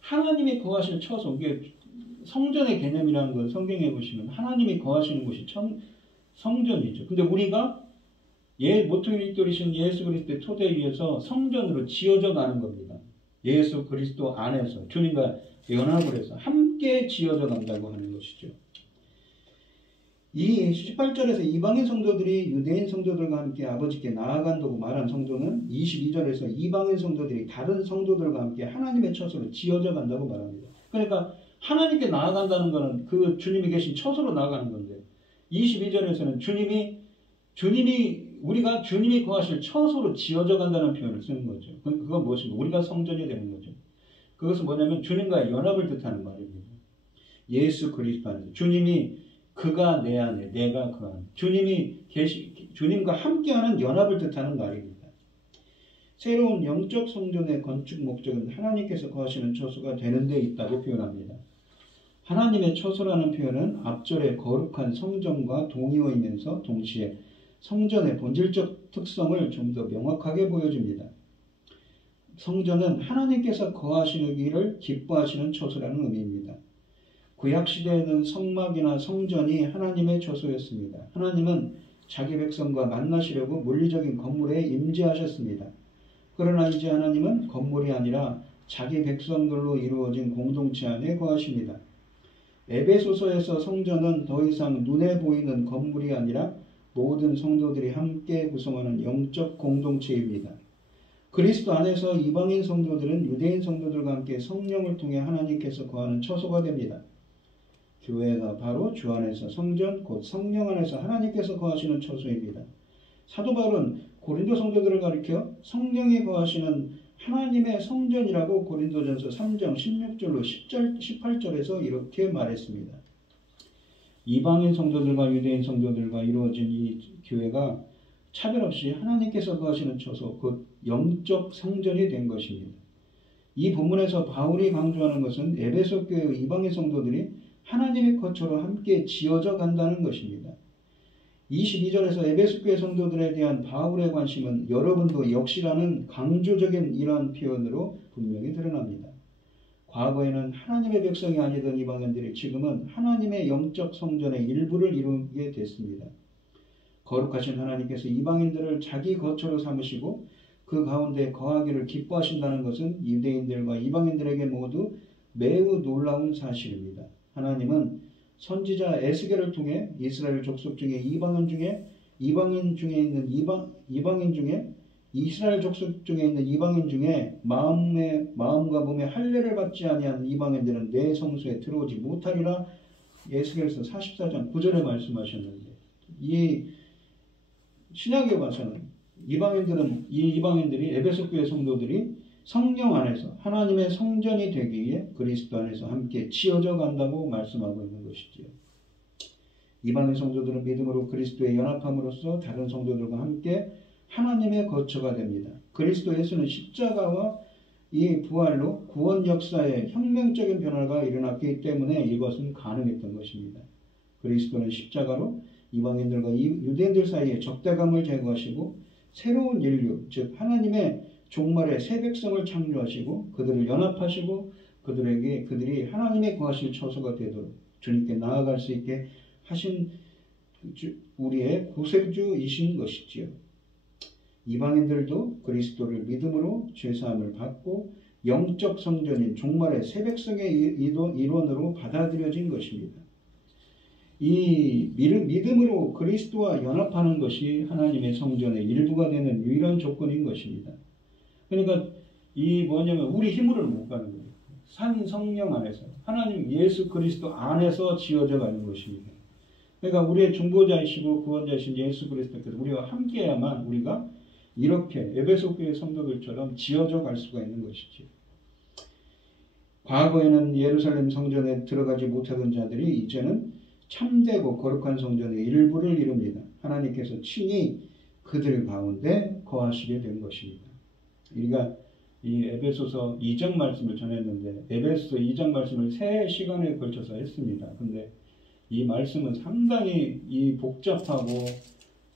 하나님이 거하실 처소, 이게 성전의 개념이라는 건 성경에 보시면 하나님이 거하시는 곳이 성전이죠. 근데 우리가 모퉁이 돌이신 예수 그리스도의 토대에 의해서 성전으로 지어져 가는 겁니다. 예수 그리스도 안에서 주님과 연합을 해서 함께 지어져 간다고 하는 것이죠. 이 18절에서 이방인 성도들이 유대인 성도들과 함께 아버지께 나아간다고 말한 성도는 22절에서 이방인 성도들이 다른 성도들과 함께 하나님의 처소로 지어져 간다고 말합니다. 그러니까 하나님께 나아간다는 것은 그 주님이 계신 처소로 나아가는 건데 22절에서는 우리가 주님이 거하실 처소로 지어져 간다는 표현을 쓰는 거죠. 그건 무엇인가? 우리가 성전이 되는 거죠. 그것은 뭐냐면 주님과의 연합을 뜻하는 말입니다. 예수 그리스도 안에서 주님이 그가 내 안에 내가 그 안에 주님과 함께하는 연합을 뜻하는 말입니다. 새로운 영적 성전의 건축 목적은 하나님께서 거하시는 처소가 되는 데 있다고 표현합니다. 하나님의 처소라는 표현은 앞절의 거룩한 성전과 동의어이면서 동시에 성전의 본질적 특성을 좀 더 명확하게 보여줍니다. 성전은 하나님께서 거하시기를 기뻐하시는 처소라는 의미입니다. 구약시대에는 성막이나 성전이 하나님의 처소였습니다. 하나님은 자기 백성과 만나시려고 물리적인 건물에 임재하셨습니다. 그러나 이제 하나님은 건물이 아니라 자기 백성들로 이루어진 공동체 안에 거하십니다. 에베소서에서 성전은 더 이상 눈에 보이는 건물이 아니라 모든 성도들이 함께 구성하는 영적 공동체입니다. 그리스도 안에서 이방인 성도들은 유대인 성도들과 함께 성령을 통해 하나님께서 거하는 처소가 됩니다. 교회가 바로 주 안에서 성전, 곧 성령 안에서 하나님께서 거하시는 처소입니다. 사도 바울은 고린도 성도들을 가리켜 성령이 거하시는 하나님의 성전이라고 고린도전서 3장 16절로 18절에서 이렇게 말했습니다. 이방인 성도들과 유대인 성도들과 이루어진 이 교회가 차별 없이 하나님께서 거하시는 처소, 곧 영적 성전이 된 것입니다. 이 본문에서 바울이 강조하는 것은 에베소 교회의 이방인 성도들이 하나님의 거처로 함께 지어져 간다는 것입니다. 22절에서 에베소 교회 성도들에 대한 바울의 관심은 여러분도 역시라는 강조적인 이러한 표현으로 분명히 드러납니다. 과거에는 하나님의 백성이 아니던 이방인들이 지금은 하나님의 영적 성전의 일부를 이루게 됐습니다. 거룩하신 하나님께서 이방인들을 자기 거처로 삼으시고 그 가운데 거하기를 기뻐하신다는 것은 유대인들과 이방인들에게 모두 매우 놀라운 사실입니다. 하나님은 선지자 에스겔을 통해 이스라엘 족속 중에 이방인 중에 있는 이방인 중에 이스라엘 족속 중에 있는 이방인 중에 마음과 몸에 할례를 받지 아니한 이방인들은 내 성소에 들어오지 못하리라. 에스겔서 44장 9절에 말씀하셨는데, 이 신약에 와서는 이 이방인들이 에베소 교회 성도들이 성령 안에서 하나님의 성전이 되기 위해 그리스도 안에서 함께 지어져 간다고 말씀하고 있는 것이지요. 이방인 성도들은 믿음으로 그리스도에 연합함으로써 다른 성도들과 함께 하나님의 거처가 됩니다. 그리스도 예수는 십자가와 이 부활로 구원 역사에 혁명적인 변화가 일어났기 때문에 이것은 가능했던 것입니다. 그리스도는 십자가로 이방인들과 유대인들 사이에 적대감을 제거하시고 새로운 인류, 즉 하나님의 종말의 새 백성을 창조하시고 그들을 연합하시고 그들이 하나님의 구하실 처소가 되도록 주님께 나아갈 수 있게 하신 우리의 구세주이신 것이지요. 이방인들도 그리스도를 믿음으로 죄사함을 받고 영적 성전인 종말의 새 백성의 일원으로 받아들여진 것입니다. 이 믿음으로 그리스도와 연합하는 것이 하나님의 성전의 일부가 되는 유일한 조건인 것입니다. 그러니까 우리 힘으로는 못 가는 거예요. 산 성령 안에서 하나님 예수 그리스도 안에서 지어져 가는 것입니다. 그러니까 우리의 중보자이시고 구원자이신 예수 그리스도께서 우리와 함께해야만 우리가 이렇게 에베소 교회 성도들처럼 지어져 갈 수가 있는 것이죠. 과거에는 예루살렘 성전에 들어가지 못하던 자들이 이제는 참되고 거룩한 성전의 일부를 이룹니다. 하나님께서 친히 그들 가운데 거하시게 된 것입니다. 우리가 이 에베소서 2장 말씀을 전했는데 에베소서 2장 말씀을 3시간에 걸쳐서 했습니다. 근데 이 말씀은 상당히 복잡하고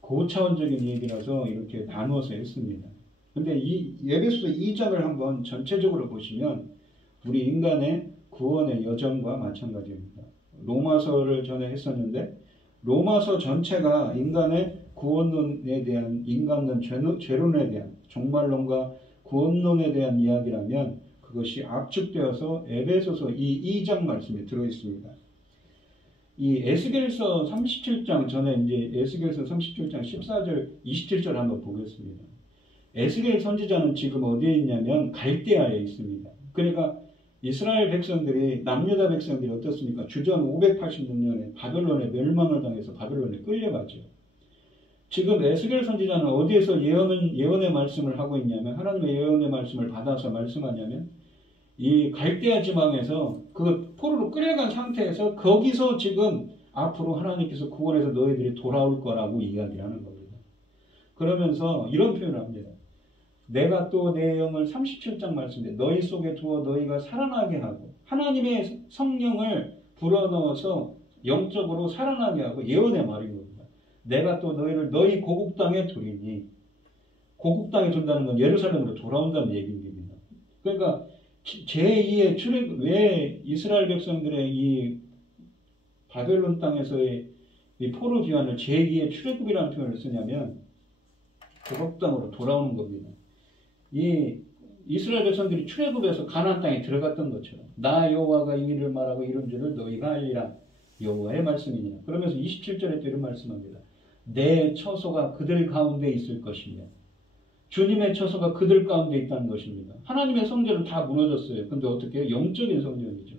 고차원적인 얘기라서 이렇게 나누어서 했습니다. 근데 이 에베소서 2장을 한번 전체적으로 보시면 우리 인간의 구원의 여정과 마찬가지입니다. 로마서를 전에 했었는데 로마서 전체가 인간의 구원론에 대한 인간론 죄론에 대한 종말론과 구원론에 대한 이야기라면 그것이 압축되어서 에베소서 이 2장 말씀에 들어있습니다. 이 에스겔서 37장 전에 이제 에스겔서 37장 14절 27절 한번 보겠습니다. 에스겔 선지자는 지금 어디에 있냐면 갈대아에 있습니다. 그러니까 이스라엘 백성들이 남유다 백성들이 어떻습니까? 주전 586년에 바벨론에 멸망을 당해서 바벨론에 끌려가죠. 지금 에스겔 선지자는 어디에서 예언의 말씀을 하고 있냐면 하나님의 예언의 말씀을 받아서 말씀하냐면 이 갈대아 지방에서 그 포로로 끌려간 상태에서 거기서 지금 앞으로 하나님께서 구원해서 너희들이 돌아올 거라고 이야기를 하는 겁니다. 그러면서 이런 표현을 합니다. 내가 또 내 영을 37장 말씀에 너희 속에 두어 너희가 살아나게 하고 하나님의 성령을 불어넣어서 영적으로 살아나게 하고 예언의 말인 겁니다. 내가 또 너희를 너희 고국 땅에 두리니 고국 땅에 둔다는 건 예루살렘으로 돌아온다는 얘기입니다. 그러니까 제2의 출애굽, 왜 이스라엘 백성들의 이 바벨론 땅에서의 이 포로 귀환을 제2의 출애굽이라는 표현을 쓰냐면 고국 땅으로 돌아오는 겁니다. 이 이스라엘 백성들이 출애굽에서 가나안 땅에 들어갔던 것처럼 나 여호와가 이 일을 말하고 이런 줄을 너희가 알리라. 여호와의 말씀이니라. 그러면서 27절에 또 이런 말씀합니다. 내 처소가 그들 가운데 있을 것이며 주님의 처소가 그들 가운데 있다는 것입니다. 하나님의 성전은 다 무너졌어요. 근데 어떻게 해요? 영적인 성전이죠.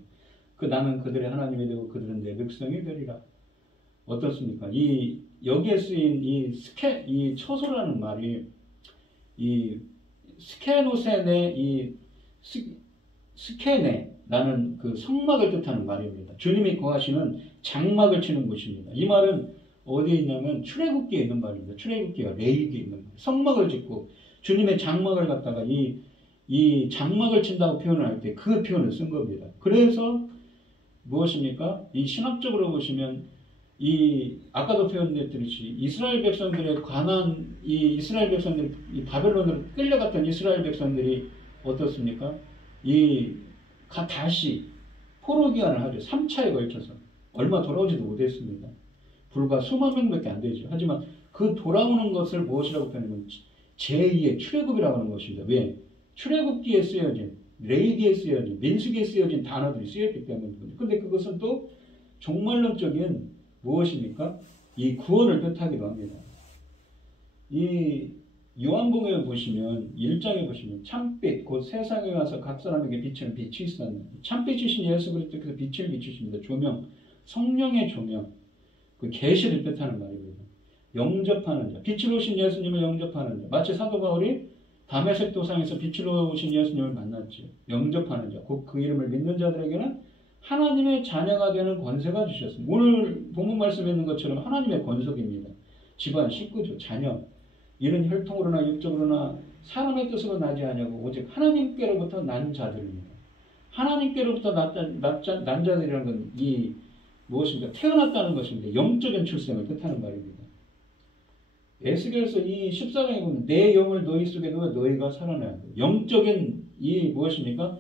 나는 그들의 하나님이 되고 그들은 내 백성이 되리라. 어떻습니까? 여기에 쓰인 이 처소라는 말이 이 스케노세네 스케네라는 그 성막을 뜻하는 말입니다. 주님이 거하시는 장막을 치는 곳입니다. 이 말은 어디에 있냐면 출애굽기에 있는 말입니다. 출애굽기와 레위기에 있는 말. 성막을 짓고 주님의 장막을 갖다가 이 장막을 친다고 표현을 할 때 그 표현을 쓴 겁니다. 그래서 무엇입니까? 이 신학적으로 보시면 아까도 표현했듯이 이스라엘 백성들의 이스라엘 백성들이 이 바벨론으로 끌려갔던 이스라엘 백성들이 어떻습니까? 다시 포로 귀환을 하죠. 3차에 걸쳐서 얼마 돌아오지도 못했습니다. 불과 수만 명밖에 안 되죠. 하지만 그 돌아오는 것을 무엇이라고 표현하면 제2의 출애굽이라고 하는 것입니다. 왜? 출애굽기에 쓰여진, 레위기에 쓰여진, 민수기에 쓰여진 단어들이 쓰였기 때문입니다. 근데 그것은 또 종말론적인 무엇입니까? 이 구원을 뜻하기도 합니다. 요한복음에 보시면 1장에 보시면 참빛 곧 세상에 와서 각 사람에게 비치는 빛이 있었는 참빛이신 예수 그리스도께서 빛을 비추십니다. 조명, 성령의 조명, 그 계시를 뜻하는 말입니다. 영접하는 자, 빛으로 오신 예수님을 영접하는 자. 마치 사도 바울이 다메섹 도상에서 빛으로 오신 예수님을 만났죠. 영접하는 자, 곧 그 이름을 믿는 자들에게는 하나님의 자녀가 되는 권세가 주셨습니다. 오늘 본문 말씀에 있는 것처럼 하나님의 권속입니다. 집안, 식구죠, 자녀. 이런 혈통으로나 육적으로나 사람의 뜻으로 나지 아니하고 오직 하나님께로부터 난 자들입니다. 하나님께로부터 난 자들이라는 건 이 무엇입니까? 태어났다는 것입니다. 영적인 출생을 뜻하는 말입니다. 에스겔서 이 14장에 보면 내 영을 너희 속에 두어 너희가 살아나야 돼. 영적인 이 무엇입니까?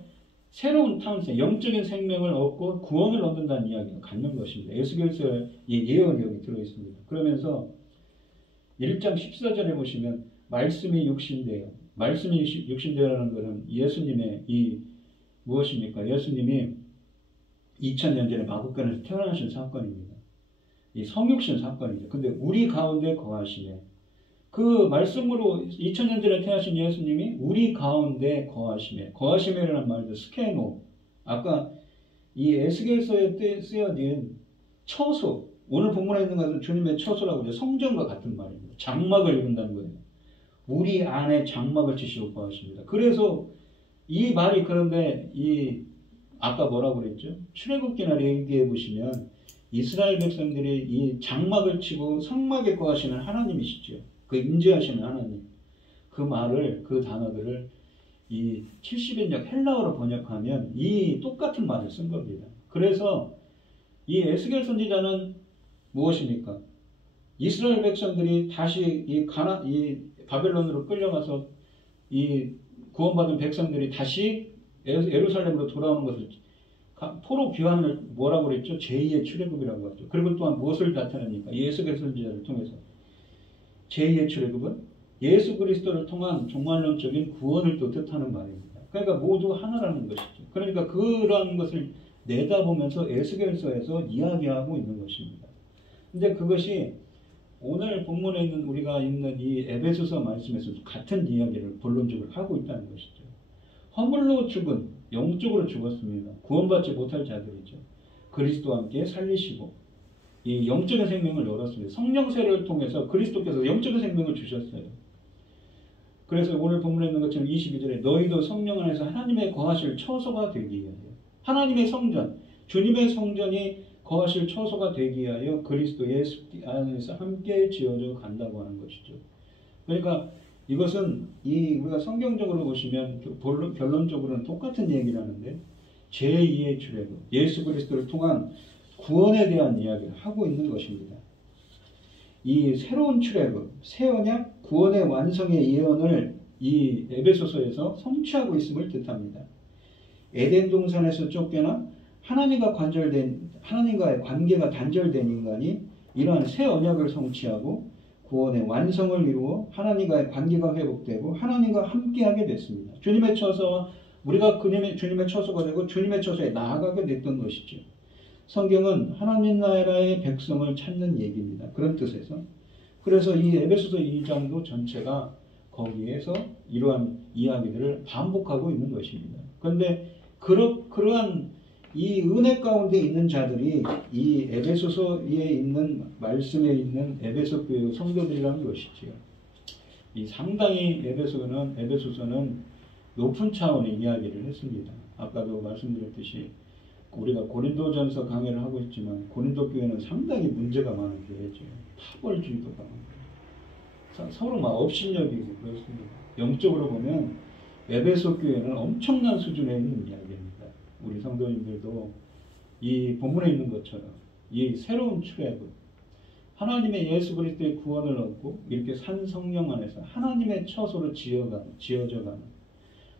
새로운 탄생, 영적인 생명을 얻고 구원을 얻는다는 이야기가 갖는 것입니다. 에스겔서에 이 예언이 여기 들어있습니다. 그러면서 1장 14절에 보시면 말씀이 육신되어, 말씀이 육신되어라는 것은 예수님의 이 무엇입니까? 예수님이 2000년 전에 마국간에서 태어나신 사건입니다. 이 성육신 사건이죠. 근데 우리 가운데 거하시네. 그 말씀으로 2000년 전에 태어나신 예수님이 우리 가운데 거하시네. 거하시네라는 말도 스케노. 아까 이 에스겔서에 쓰여진 처소. 오늘 본문에 있는 것은 주님의 처소라고 하죠. 성전과 같은 말입니다. 장막을 이룬다는 거예요. 우리 안에 장막을 치시고 거하십니다. 그래서 이 말이 그런데 이 아까 뭐라고 그랬죠? 출애굽기나 레위기에 보시면 이스라엘 백성들이 이 장막을 치고 성막에 거하시는 하나님이시죠. 그 임재하시는 하나님. 그 말을, 그 단어들을 이 70인역 헬라어로 번역하면 이 똑같은 말을 쓴 겁니다. 그래서 이 에스겔 선지자는 무엇입니까? 이스라엘 백성들이 다시 이 바벨론으로 끌려가서 이 구원받은 백성들이 다시 예루살렘으로 돌아오는 것을 포로 귀환을 뭐라고 그랬죠? 제2의 출애굽이라고 하죠. 그리고 또한 무엇을 나타내니까? 에스겔 선지자를 통해서 제2의 출애굽은 예수 그리스도를 통한 종말론적인 구원을 또 뜻하는 말입니다. 그러니까 모두 하나라는 것이죠. 그러니까 그러한 것을 내다보면서 에스겔서에서 이야기하고 있는 것입니다. 근데 그것이 오늘 본문에 있는 우리가 읽는 이 에베소서 말씀에서도 같은 이야기를 본론적으로 하고 있다는 것이죠. 허물로 죽은, 영적으로 죽었습니다. 구원받지 못할 자들이죠. 그리스도와 함께 살리시고 이 영적인 생명을 열었습니다. 성령세를 통해서 그리스도께서 영적인 생명을 주셨어요. 그래서 오늘 본문에 있는 것처럼 22절에 너희도 성령 안에서 하나님의 거하실 처소가 되기 위하여 하나님의 성전, 주님의 성전이 거하실 처소가 되기 위하여 그리스도 예수 안에서 함께 지어져 간다고 하는 것이죠. 그러니까 이것은 우리가 성경적으로 보시면 결론적으로는 똑같은 얘기를 하는데 제2의 출애굽, 예수 그리스도를 통한 구원에 대한 이야기를 하고 있는 것입니다. 이 새로운 출애굽, 새 언약, 구원의 완성의 예언을 이 에베소서에서 성취하고 있음을 뜻합니다. 에덴 동산에서 쫓겨나 하나님과의 관계가 단절된 인간이 이러한 새 언약을 성취하고 구원의 완성을 이루어 하나님과의 관계가 회복되고 하나님과 함께하게 됐습니다. 주님의 처소와 우리가 주님의 처소가 되고 주님의 처소에 나아가게 됐던 것이죠. 성경은 하나님 나라의 백성을 찾는 얘기입니다. 그런 뜻에서. 그래서 이 에베소서 2장도 전체가 거기에서 이러한 이야기들을 반복하고 있는 것입니다. 그런데 그러한 이 은혜 가운데 있는 자들이 이 에베소서에 있는 말씀에 있는 에베소 교회 성도들이라는 것이지요. 이 상당히 에베소서는 높은 차원의 이야기를 했습니다. 아까도 말씀드렸듯이 우리가 고린도전서 강의를 하고 있지만 고린도 교회는 상당히 문제가 많은 교회죠. 파벌주의도가 많고 서로 막 업신여기고 그렇습니다. 영적으로 보면 에베소 교회는 엄청난 수준에 있는 이야기입니다. 우리 성도님들도 이 본문에 있는 것처럼 이 새로운 출애굽, 하나님의 예수 그리스도의 구원을 얻고 이렇게 산 성령 안에서 하나님의 처소로 지어져가는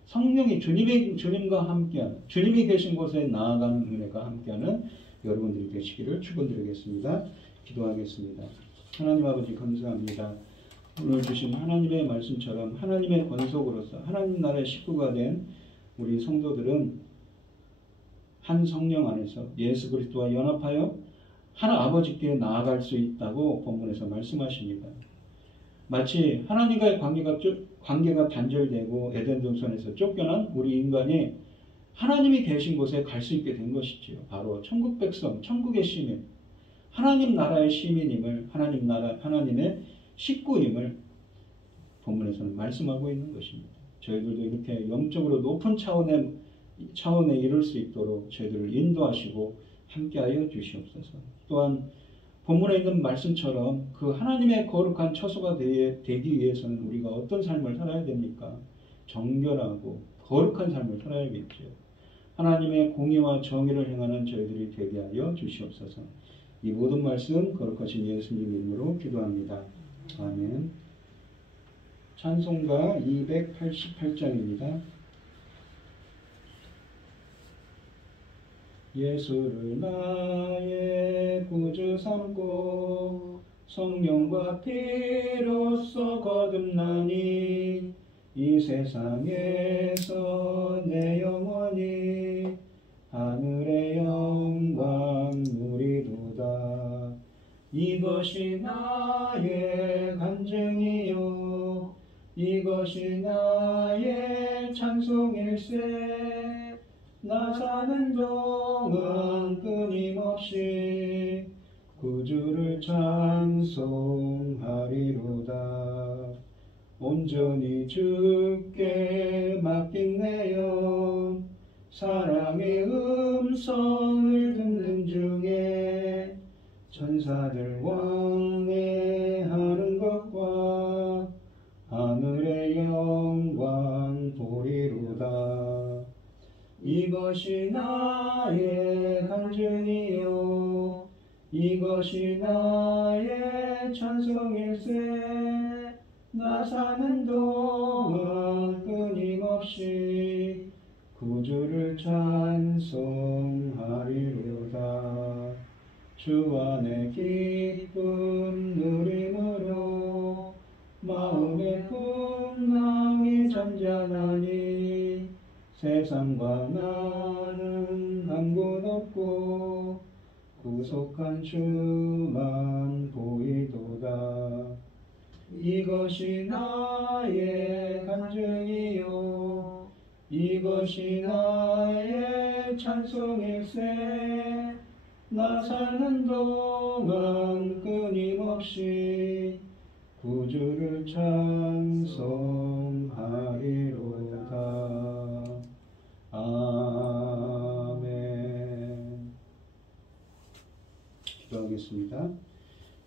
성령이 주님과 함께하는, 주님이 계신 곳에 나아가는 은혜가 함께하는 여러분들이 되시기를 축원드리겠습니다. 기도하겠습니다. 하나님 아버지 감사합니다. 오늘 주신 하나님의 말씀처럼 하나님의 권속으로서 하나님 나라의 식구가 된 우리 성도들은 한 성령 안에서 예수 그리스도와 연합하여 하나 아버지께 나아갈 수 있다고 본문에서 말씀하십니다. 마치 하나님과의 관계가 단절되고 에덴 동산에서 쫓겨난 우리 인간이 하나님이 계신 곳에 갈 수 있게 된 것이지요. 바로 천국 백성, 천국의 시민, 하나님 나라의 시민임을, 하나님의 식구임을 본문에서는 말씀하고 있는 것입니다. 저희들도 이렇게 영적으로 높은 차원에 이룰 수 있도록 저희들을 인도하시고 함께하여 주시옵소서. 또한 본문에 있는 말씀처럼 그 하나님의 거룩한 처소가 되기 위해서는 우리가 어떤 삶을 살아야 됩니까? 정결하고 거룩한 삶을 살아야겠죠. 하나님의 공의와 정의를 행하는 저희들이 되게 하여 주시옵소서. 이 모든 말씀 거룩하신 예수님 이름으로 기도합니다. 아멘. 찬송가 288장입니다. 예수를 나의 구주 삼고 성령과 피로써 거듭나니 이 세상에서 내 영혼이 하늘의 영광 누리도다. 이것이 나의 간증이요 이것이 나의 찬송일세. 나 사는 동안 끊임없이 구주를 찬송하리로다. 온전히 주께 맡긴 내 영 사랑의 음성을 듣는 중에 천사들 왕래하는 것과 하늘의 영광 보리로다. 이것이 나의 간증이요 이것이 나의 찬송일세. 나 사는 동안 끊임없이 구주를 찬송하리로다. 주 안에 기쁨 누림으로 마음의 풍랑이 잠잠하니 세상과 나는 한 곳 없고 구속한 주만 보이도다. 이것이 나의 간증이요 이것이 나의 찬송일세. 나 사는 동안 끊임없이 구주를 찬송하리로다. 아멘. 기도하겠습니다.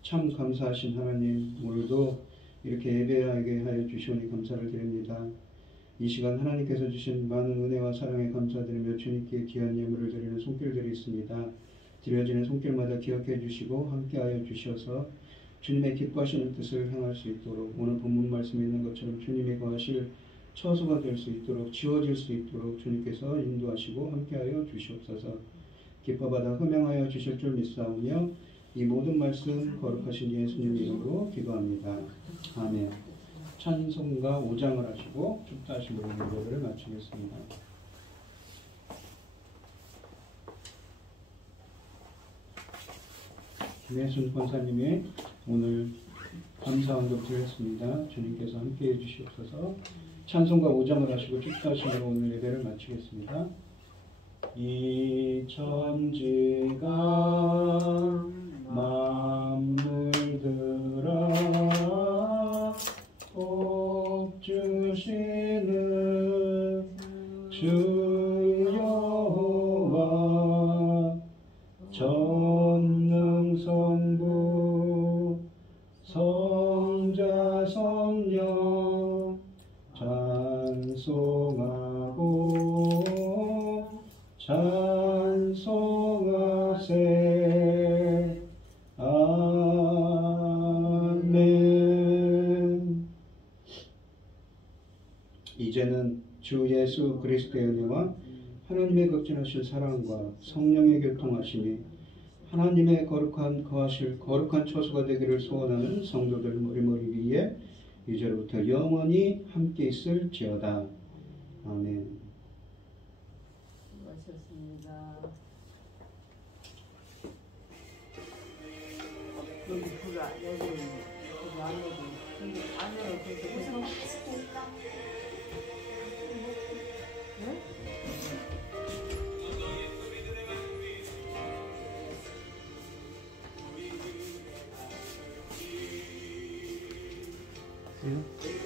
참 감사하신 하나님, 오늘도 이렇게 예배하게 하여 주시오니 감사를 드립니다. 이 시간 하나님께서 주신 많은 은혜와 사랑에 감사드리며 주님께 귀한 예물을 드리는 손길들이 있습니다. 드려지는 손길마다 기억해 주시고 함께하여 주셔서 주님의 기뻐하시는 뜻을 행할 수 있도록 오늘 본문 말씀에 있는 것처럼 주님이 거하실 처소가 될 수 있도록 지워질 수 있도록 주님께서 인도하시고 함께하여 주시옵소서. 기뻐받아 흠양하여 주실 줄 믿사오며 이 모든 말씀 거룩하신 예수님 이름으로 기도합니다. 아멘. 찬송가 5장을 하시고 축도하심으로 예배를 마치겠습니다. 김혜순 권사님이 오늘 감사 언급을 했습니다. 주님께서 함께해 주시옵소서. 찬송가 5장을 하시고 축도하심으로 오늘 예배를 마치겠습니다. 이 천지가 만물들아 복 주시는 주 여호와 전능성부 성자 성령 찬송하고 찬송하세. 아멘. 이제는 주 예수 그리스도의 은혜와 하나님의 극진하신 사랑과 성령의 교통하심이 하나님의 거하실 거룩한 처소가 되기를 소원하는 성도들 머리 위에 이제로부터 영원히 함께 있을지어다. 아멘. 수고하셨습니다. 여기 불아 여기 여기 안에도. 근데 안에는 그렇게 무슨 확실히 있다. 응? 예?